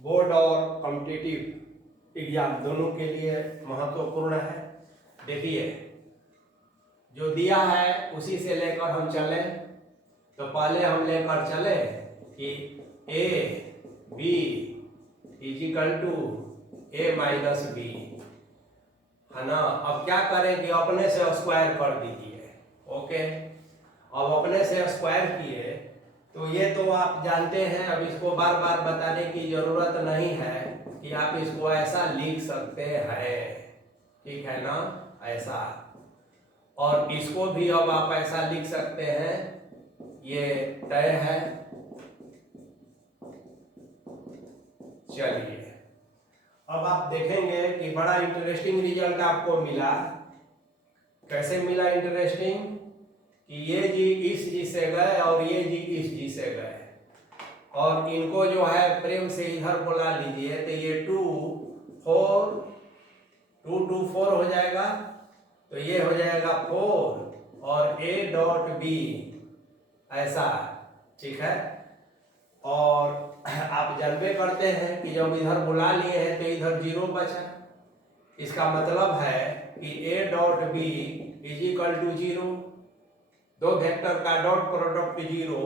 board और competitive exam दोनों के लिए महत्वपूर्ण है। देखिए जो दिया है उसी से लेकर हम चले, तो पहले हम लेकर चले कि A B is equal to A minus B, है ना। अब क्या करें कि अपने से स्क्वायर कर दीजिए। ओके, अब अपने से स्क्वायर किए तो ये तो आप जानते हैं, अब इसको बार बार बताने की जरूरत नहीं है कि आप इसको ऐसा लिख सकते हैं, ठीक है ना, ऐसा। और इसको भी अब आप ऐसा लिख सकते हैं, ये तय है। चलिए अब आप देखेंगे कि बड़ा इंटरेस्टिंग रिजल्ट आपको मिला। कैसे मिला इंटरेस्टिंग कि ये जी इस जी से गए और ये जी इस जी से गए, और इनको जो है प्रेम से इधर बुला लीजिए, तो ये 2 4 हो जाएगा, तो ये हो जाएगा 4 और A डॉट बी ऐसा, ठीक है। और आप जानबे करते हैं कि जब इधर बुला लिए हैं तो इधर 0 बचा, इसका मतलब है कि A dot B is equal to 0, दो वेक्टर का dot product 0,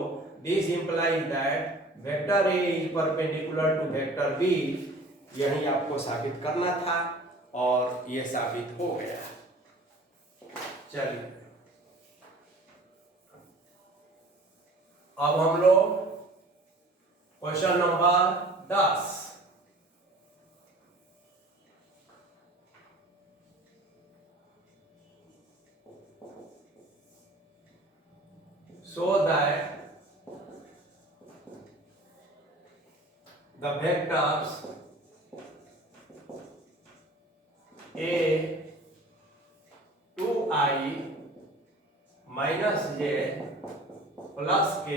this implies that vector A is perpendicular to vector B। यही आपको साबित करना था और ये साबित हो गया। चलिए अब हम लोग question number 10 so that the vectors A 2i minus j plus k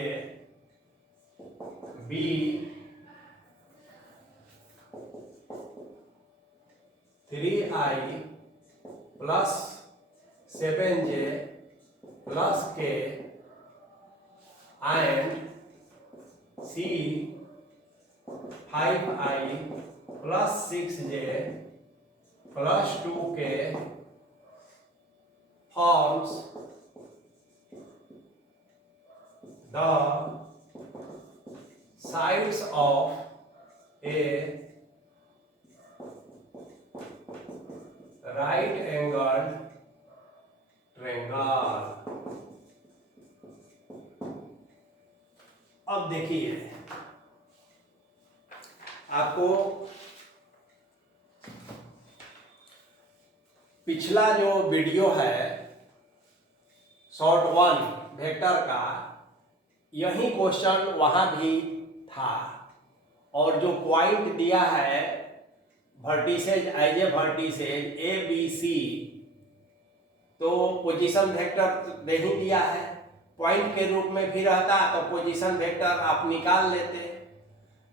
B 3i plus 7j plus k and C 5i plus 6j plus 2k forms the sides of a right angled triangle। अब देखिए आपको पिछला जो video है short 1 vector का, यही question वहां भी था, और जो पॉइंट दिया है vertices as A vertices A B C, तो पोजीशन वेक्टर नहीं दिया है, पॉइंट के रूप में भी रहता तो पोजीशन वेक्टर आप निकाल लेते।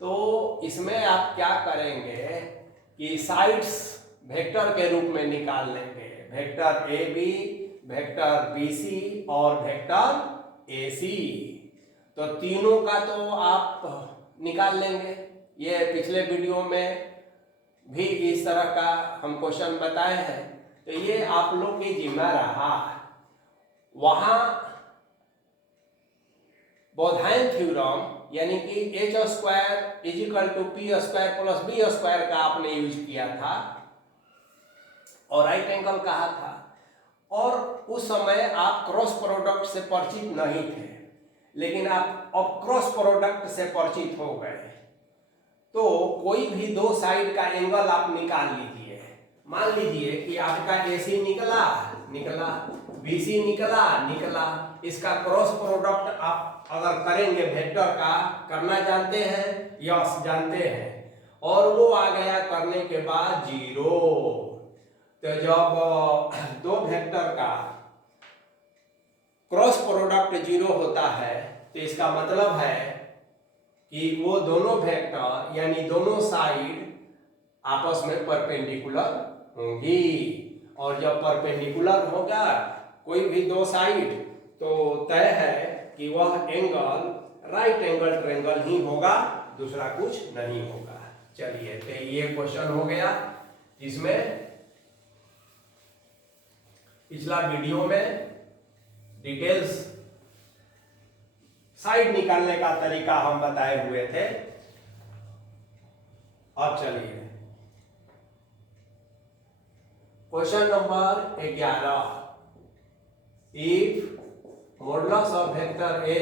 तो इसमें आप क्या करेंगे कि साइड्स वेक्टर के रूप में निकाल लेंगे, vector A B, vector B C और वेक्टर ए सी। तो तीनों का तो आप निकाल लेंगे। ये पिछले वीडियो में भी इस तरह का हम क्वेश्चन बताए हैं, तो ये आप लोग की जिम्मा रहा। वहां बोधायन थ्योरम यानी कि H square is equal to P square plus B square का आपने यूज किया था और राइट एंगल कहा था। और उस समय आप क्रॉस प्रोडक्ट से परिचित नहीं थे, लेकिन आप अब क्रॉस प्रोडक्ट से परिचित हो गए, तो कोई भी दो साइड का एंगल आप निकाल लीजिए। मान लीजिए कि आपका AC निकला, BC निकला, इसका क्रॉस प्रोडक्ट आप अगर करेंगे वेक्टर का, करना जानते हैं? यस, जानते हैं। और वो आ गया करने के बाद 0। तो जब दो वेक्टर का क्रॉस प्रोडक्ट 0 होता है तो इसका मतलब है कि वो दोनों वेक्टर यानी दोनों साइड आपस में परपेंडिकुलर होंगी। और जब परपेंडिकुलर होगा कोई भी दो साइड, तो तय है कि वह एंगल राइट एंगल ट्रायंगल ही होगा, दूसरा कुछ नहीं होगा। चलिए, तो ये क्वेश्चन हो गया, जिसमें पिछला वीडियो में डिटेल्स साइड निकालने का तरीका हम बताए हुए थे। अब चलिए question number 11। If modulus of vector A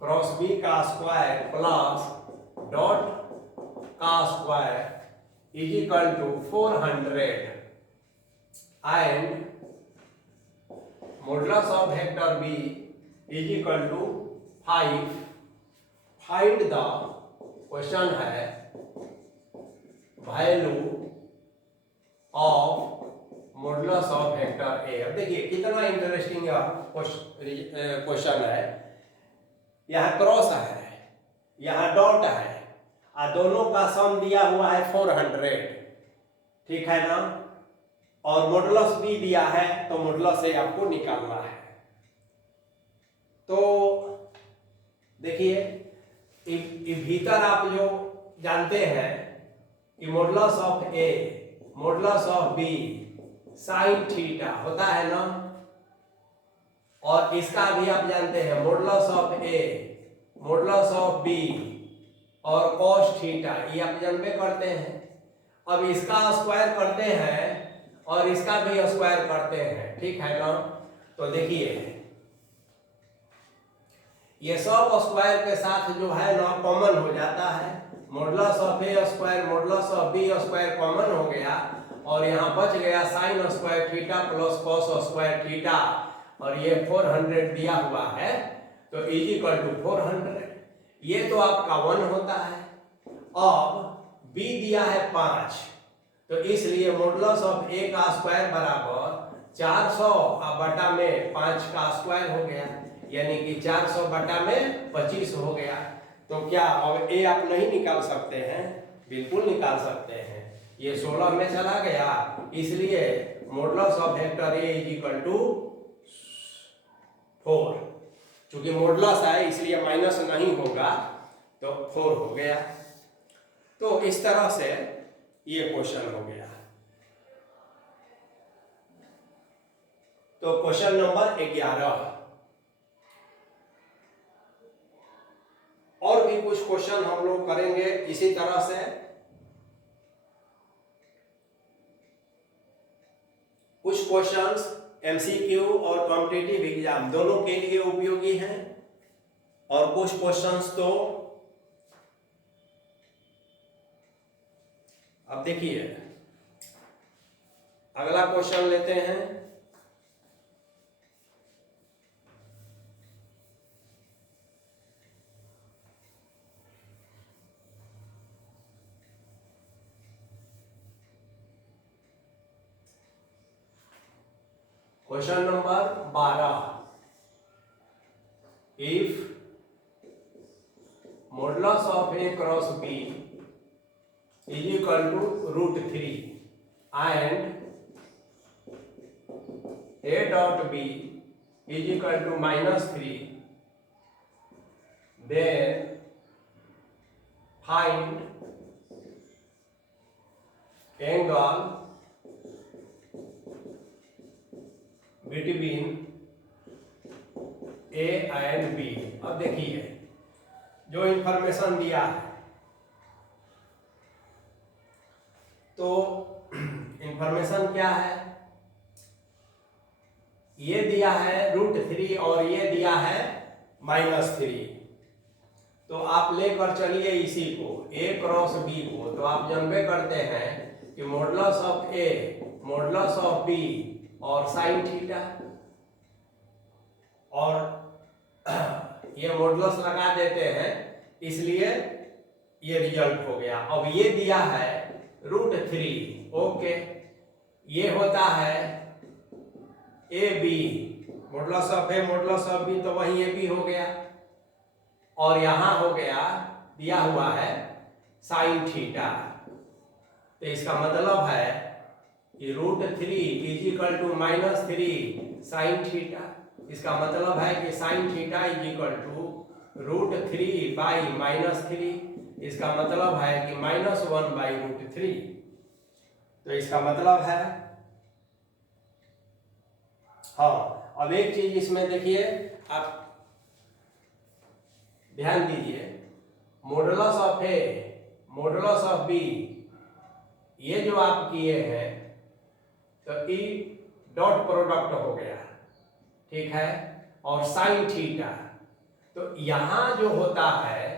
cross B का स्क्वायर प्लस डॉट का square is equal to 400 and modulus of vector B is equal to 5, find the, question है, value of modulus of vector A। अब देखिए कितना interesting question है। यहाँ cross है, यहाँ डॉट है, और दोनों का सम दिया हुआ है 400, ठीक है ना? और मॉडुलस भी दिया है, तो मॉडुलस से आपको निकालना है। तो देखिए भीतर आप जो जानते हैं कि modulus of A modulus of B sine theta होता है ना, और इसका भी आप जानते हैं modulus of A modulus of B और कॉस थीटा, ये आप जानते करते हैं। अब इसका स्क्वायर करते हैं और इसका भी स्क्वायर करते हैं, ठीक है ना? तो देखिए ये सब स्क्वायर के साथ जो है ना कॉमन हो जाता है। Modulus of A square modulus of B square common हो गया, और यहाँ बच गया sine square theta plus cos square theta, और ये 400 दिया हुआ है, तो इज इक्वल टू 400। ये तो आपका 1 होता है। अब B दिया है 5, तो इसलिए मॉडुलस ऑफ A का स्क्वायर बराबर 400 बटा में 5 का स्क्वायर हो गया, यानी कि 400 बटा में 25 हो गया। तो क्या अब A आप नहीं निकाल सकते हैं? बिल्कुल निकाल सकते हैं। ये 16 में चला गया, इसलिए modulus of vector A is equal to 4। चूंकि मॉडुलस है इसलिए माइनस नहीं होगा, तो 4 हो गया। तो इस तरह से ये क्वेश्चन हो गया। तो क्वेश्चन नंबर 11। और भी कुछ क्वेश्चन हम लोग करेंगे इसी तरह से। कुछ क्वेश्चंस MCQ और कॉम्पिटिटिव एग्जाम दोनों के लिए उपयोगी हैं, और कुछ क्वेश्चंस तो अब देखिए अगला क्वेश्चन लेते हैं। Question number 12। If modulus of A cross B is equal to √3 and A dot B is equal to -3, then find angle between A and B। अब देखिए जो इंफॉर्मेशन दिया है, तो इंफॉर्मेशन क्या है, ये दिया है √3 और ये दिया है -3। तो आप लेकर चलिए इसी को A क्रॉस B को, तो आप जानबे करते हैं कि modulus of A modulus of B और साइन थीटा, और ये मॉडुलस लगा देते हैं, इसलिए ये रिजल्ट हो गया। अब ये दिया है √3, ओके, ये होता है AB modulus of A modulus of B, तो वही AB हो गया, और यहां हो गया दिया हुआ है साइन थीटा। तो इसका मतलब है कि √3 is equal to -3 sine theta. इसका मतलब है कि sine theta is equal to √3 by -3। इसका मतलब है कि -1 बाई √3। तो इसका मतलब है, हाँ, अब एक चीज इसमें देखिए, आप ध्यान दीजिए, modulus of A modulus of B, ये जो आप किए हैं तो ई डॉट प्रोडक्ट हो गया, ठीक है, और साइन थीटा। तो यहां जो होता है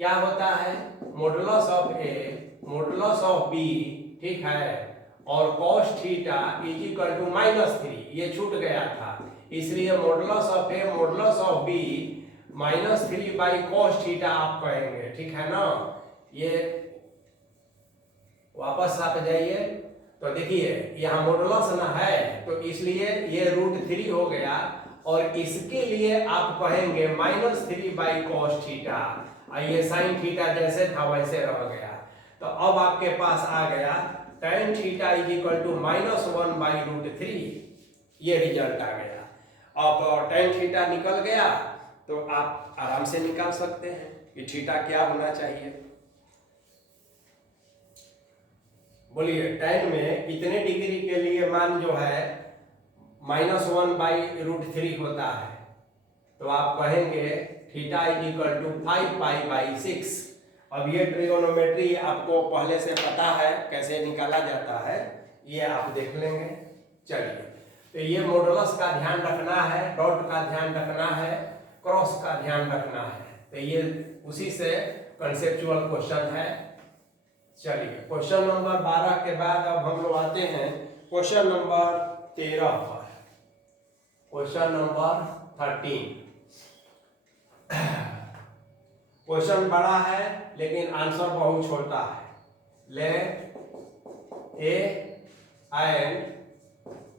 क्या होता है, modulus of A modulus of B, ठीक है, और cos theta is equal to -3, ये छूट गया था, इसलिए modulus of A modulus of B -3 by cos theta आप कहेंगे, ठीक है ना। ये वापस आप जाइए, तो देखिए यहाँ मॉडुलस ना है, तो इसलिए ये √3 हो गया, और इसके लिए आप कहेंगे -3 बाई cos थीटा, और ये साइन थीटा जैसे था वैसे रह गया। तो अब आपके पास आ गया tan theta is equal to -1 by √3, ये रिजल्ट आ गया। अब tan थीटा निकल गया, तो आप आराम से निकाल सकते हैं कि थीटा क्या होना चाहिए। बोलिए, tan में कितने डिग्री के लिए मान जो है -1 बाई √3 होता है, तो आप कहेंगे theta is equal to 5 pi by 6। अब ये ट्रिगोनोमेट्री आपको पहले से पता है कैसे निकाला जाता है, ये आप देख लेंगे। चलिए, तो ये मॉडुलस का ध्यान रखना है, डॉट का ध्यान रखना है, क्रॉस का ध्यान रखना है, तो ये उसी से कंसेप्चुअल क्वेश्चन है। चलिए, क्वेश्चन नंबर 12 के बाद अब हम लोग आते हैं क्वेश्चन नंबर 13 पर। क्वेश्चन नंबर 13, क्वेश्चन बड़ा है लेकिन आंसर बहुत छोटा है। ले A and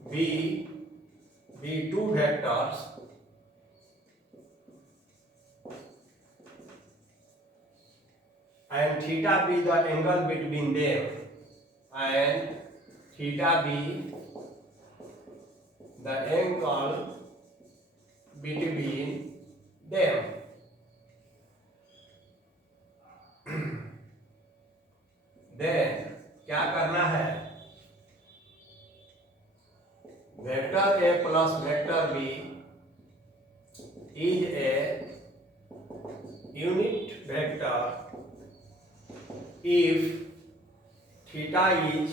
B be two vectors and theta be the angle between them, and theta be the angle between them. Then क्या करना है, vector A plus vector B is a unit vector if theta is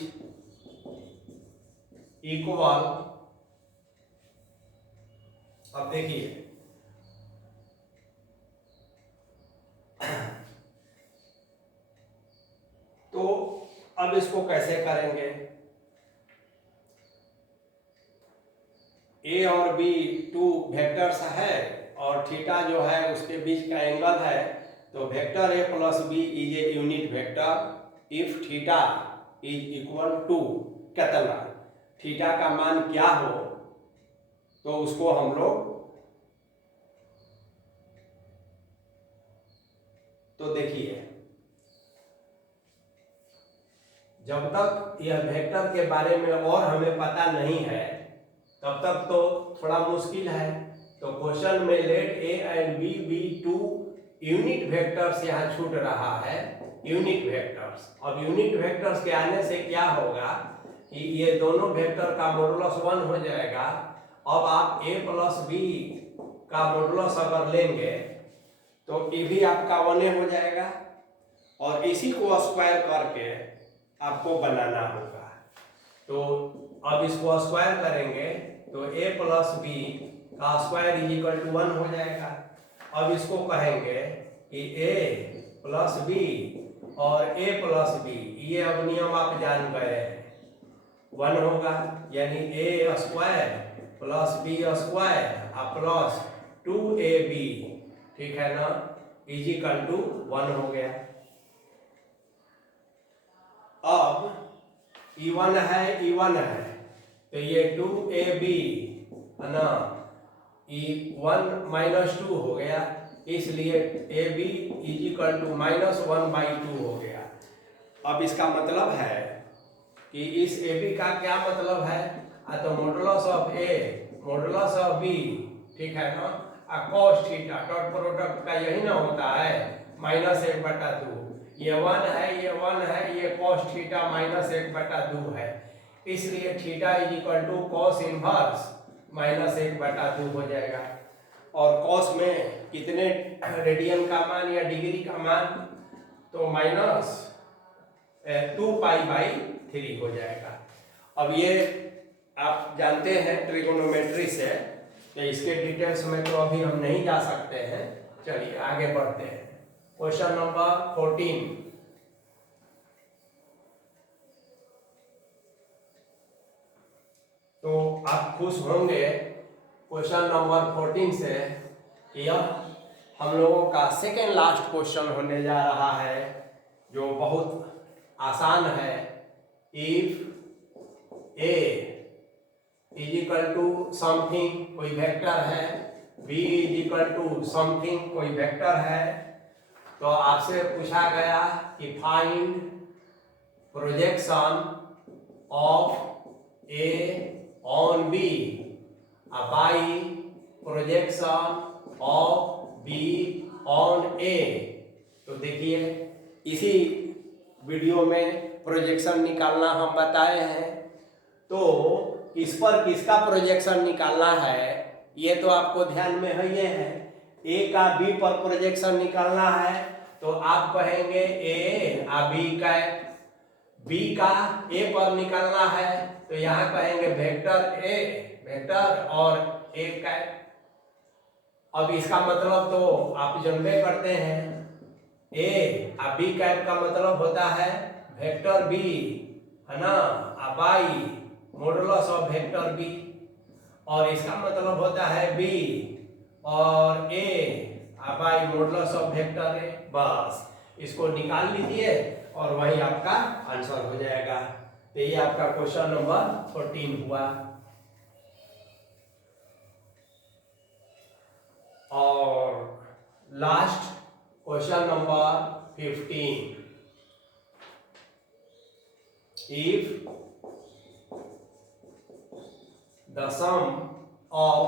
equal। अब देखिए, तो अब इसको कैसे करेंगे, A और B टू वेक्टर्स है, और थीटा जो है उसके बीच का एंगल है, तो vector A plus B is a unit vector if theta is equal to कितना, थीटा का मान क्या हो, तो उसको हम लोग, तो देखिए, जब तक यह वेक्टर के बारे में और हमें पता नहीं है तब तक तो थोड़ा मुश्किल है। तो क्वेश्चन में let A and B be two unit vectors यहाँ छूट रहा है, यूनिट वेक्टर्स। अब यूनिट वेक्टर्स के आने से क्या होगा कि ये दोनों वेक्टर का मॉडुलस 1 हो जाएगा। अब आप A प्लस B का मॉडुलस अगर लेंगे तो ये भी आपका 1 हो जाएगा, और इसी को स्क्वायर करके आपको बनाना होगा। तो अब इसको स्क्वायर करेंगे तो a प्लस बी का स्क्वायर इज इक्वल टू 1 हो जाएगा। अब इसको कहेंगे कि a प्लस बी और a प्लस बी, ये अब नियम आप जान गए हैं, 1 होगा, यानी a square plus B square plus 2ab, ठीक है ना, इज इक्वल टू 1 हो गया। अब E1 है, E1 है, तो ये 2ab है ना, E1 माइनस 2 हो गया, इसलिए AB इज इक्वल टू -1/2 हो गया। अब इसका मतलब है कि इस AB का क्या मतलब है, तो modulus of A modulus of B, ठीक है ना, cos थीटा डॉट प्रोडक्ट का यही ना होता है -1/2, ये 1 है, ये 1 है, ये cos थीटा -1/2 है, इसलिए theta is equal to cos inverse -1/2 हो जाएगा। और cos में कितने रेडियन का मान या डिग्री का मान, तो -2π/3 हो जाएगा। अब ये आप जानते हैं ट्रिगोनोमेट्री से, तो इसके डिटेल्स में तो अभी हम नहीं जा सकते हैं। चलिए आगे बढ़ते हैं। Question number 14। तो आप खुश होंगे क्वेश्चन नंबर 14 से, यह हम लोगों का सेकेंड लास्ट क्वेश्चन होने जा रहा है, जो बहुत आसान है। If a is equal to something, कोई वेक्टर है, b is equal to something, कोई वेक्टर है, तो आपसे पूछा गया कि find projection of a on b by projection of b on a। तो देखिए इसी वीडियो में प्रोजेक्शन निकालना हम बताए हैं, तो इस पर किसका प्रोजेक्शन निकालना है ये तो आपको ध्यान में है, ये है a का b पर प्रोजेक्शन निकालना है, तो आप कहेंगे a b का a पर निकालना है, तो यहाँ कहेंगे वेक्टर a वेक्टर और a का। अब इसका मतलब तो आप जानते करते हैं, a b कैप का मतलब होता है वेक्टर b, है ना, by modulus of vector b, और इसका मतलब होता है b और a by modulus of vector a। बस इसको निकाल लीजिए और वही आपका आंसर हो जाएगा। तो ये आपका क्वेश्चन नंबर 14 हुआ। और last question number 15। If the sum of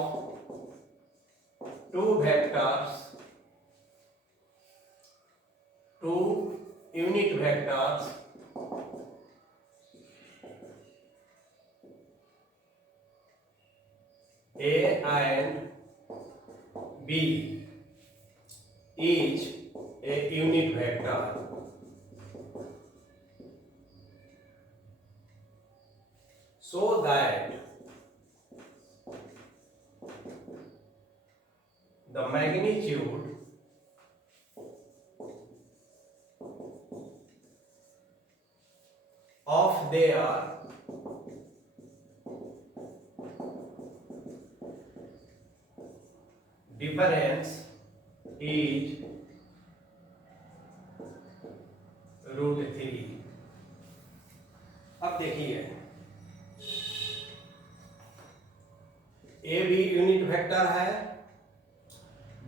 two vectors, two unit vectors, A and B is a unit vector, so that the magnitude of their difference is √3। अब देखिए ए भी यूनिट वेक्टर है,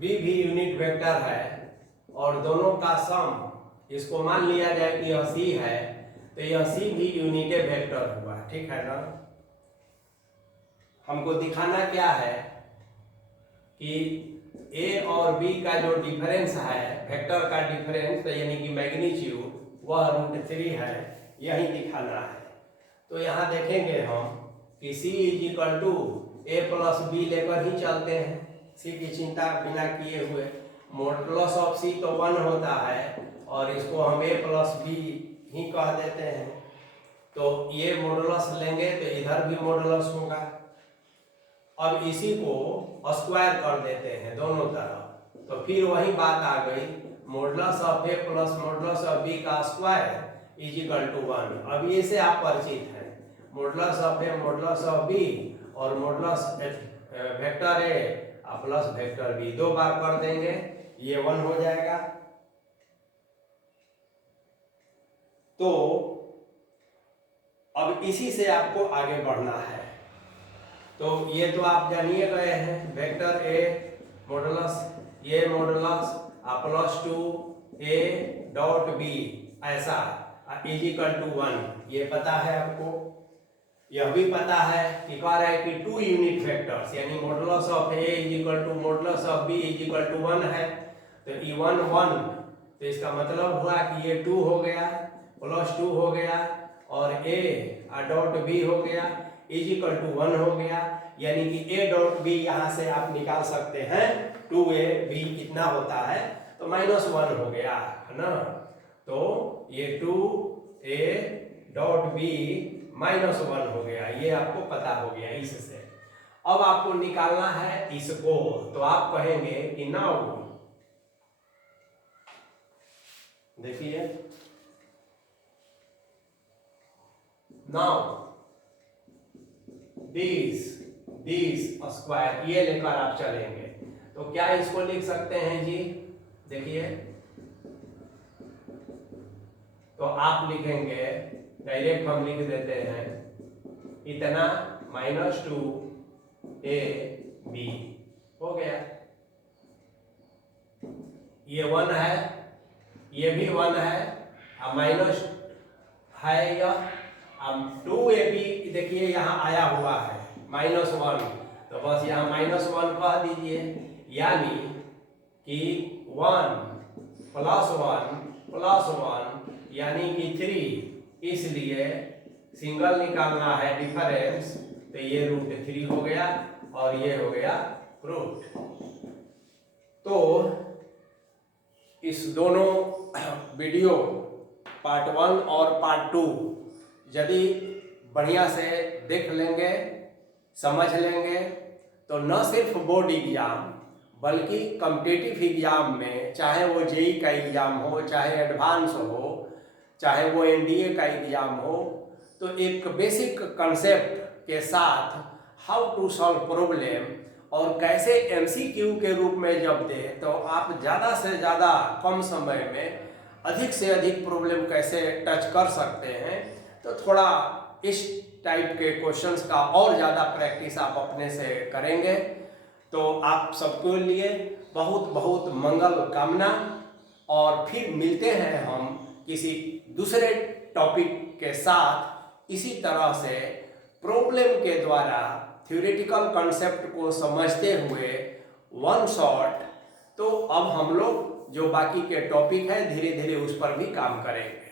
B भी unit vector है, और दोनों का सम इसको मान लिया जाए कि यह सी है, तो यह सी भी यूनिट वेक्टर हुआ, ठीक है ना। हमको दिखाना क्या है कि ए और बी का जो डिफरेंस है, वेक्टर का डिफरेंस, यानी कि मैग्नीट्यूड, वह √3 है, यही दिखाना है। तो यहाँ देखेंगे हम कि c is equal to a plus b लेकर ही चलते हैं, सी की चिंता बिना किए हुए। मॉडुलस ऑफ सी तो 1 होता है, और इसको हम ए प्लस बी ही कह देते हैं। तो ये मॉडुलस लेंगे तो इधर भी मॉडुलस होगा। अब इसी को स्क्वायर कर देते हैं दोनों तरफ, तो फिर वही बात आ गई, modulus of a plus modulus of b का स्क्वायर इज इक्वल टू 1। अब ये से आप परिचित हैं, modulus of A modulus of B और modulus vector a plus vector b, दो बार कर देंगे ये 1 हो जाएगा। तो अब इसी से आपको आगे बढ़ना है। तो ये तो आप जानिए गए हैं, वेक्टर ए मॉडुलस ये modulus plus 2 A dot B ऐसा इज इक्वल टू 1, ये पता है आपको। यह भी पता है कि कह रहा है कि 2 यूनिट वेक्टर्स यानी modulus of A is equal to modulus of B is equal to 1 है। तो ई 1 1, तो इसका मतलब हुआ कि ये 2 हो गया प्लस 2 हो गया और ए डॉट बी हो गया इज इक्वल टू 1 हो गया। यानी कि ए डॉट बी यहाँ से आप निकाल सकते हैं 2ab कितना होता है, तो -1 हो गया है ना। तो ये 2a डॉट बी -1 हो गया, ये आपको पता हो गया इससे। अब आपको निकालना है इसको, तो आप कहेंगे कि नाउ देखिए, नाउ दिस स्क्वायर ये लेकर आप चलेंगे, तो क्या इसको लिख सकते हैं जी, देखिए तो आप लिखेंगे डायरेक्ट, हम लिख देते हैं इतना -2ab हो गया। ये 1 है, ये भी 1 है, अब माइनस है यह, अब 2ab देखिए यहाँ आया हुआ है -1, तो बस यहाँ -1 कह दीजिए, यानी कि 1 + 1 + 1 यानी कि 3, इसलिए सिंगल निकालना है डिफरेंस, तो ये √3 हो गया और ये हो गया रूट। तो इस दोनों वीडियो पार्ट 1 और पार्ट 2 यदि बढ़िया से देख लेंगे, समझ लेंगे, तो न सिर्फ बोर्ड एग्जाम बल्कि कॉम्पिटिटिव एग्जाम में, चाहे वो जेई का एग्जाम हो, चाहे एडवांस हो, चाहे वो एनडीए का एग्जाम हो, तो एक बेसिक कंसेप्ट के साथ हाउ टू सॉल्व प्रॉब्लम और कैसे एमसीक्यू के रूप में जब दे, तो आप ज़्यादा से ज़्यादा कम समय में अधिक से अधिक प्रॉब्लम कैसे टच कर सकते हैं, तो थोड़ा इस टाइप के क्वेश्चंस का और ज़्यादा प्रैक्टिस आप अपने से करेंगे, तो आप सबके लिए बहुत बहुत मंगल कामना। और फिर मिलते हैं हम किसी दूसरे टॉपिक के साथ, इसी तरह से प्रॉब्लम के द्वारा थ्योरेटिकल कॉन्सेप्ट को समझते हुए वन शॉट। तो अब हम लोग जो बाकी के टॉपिक है धीरे धीरे उस पर भी काम करेंगे।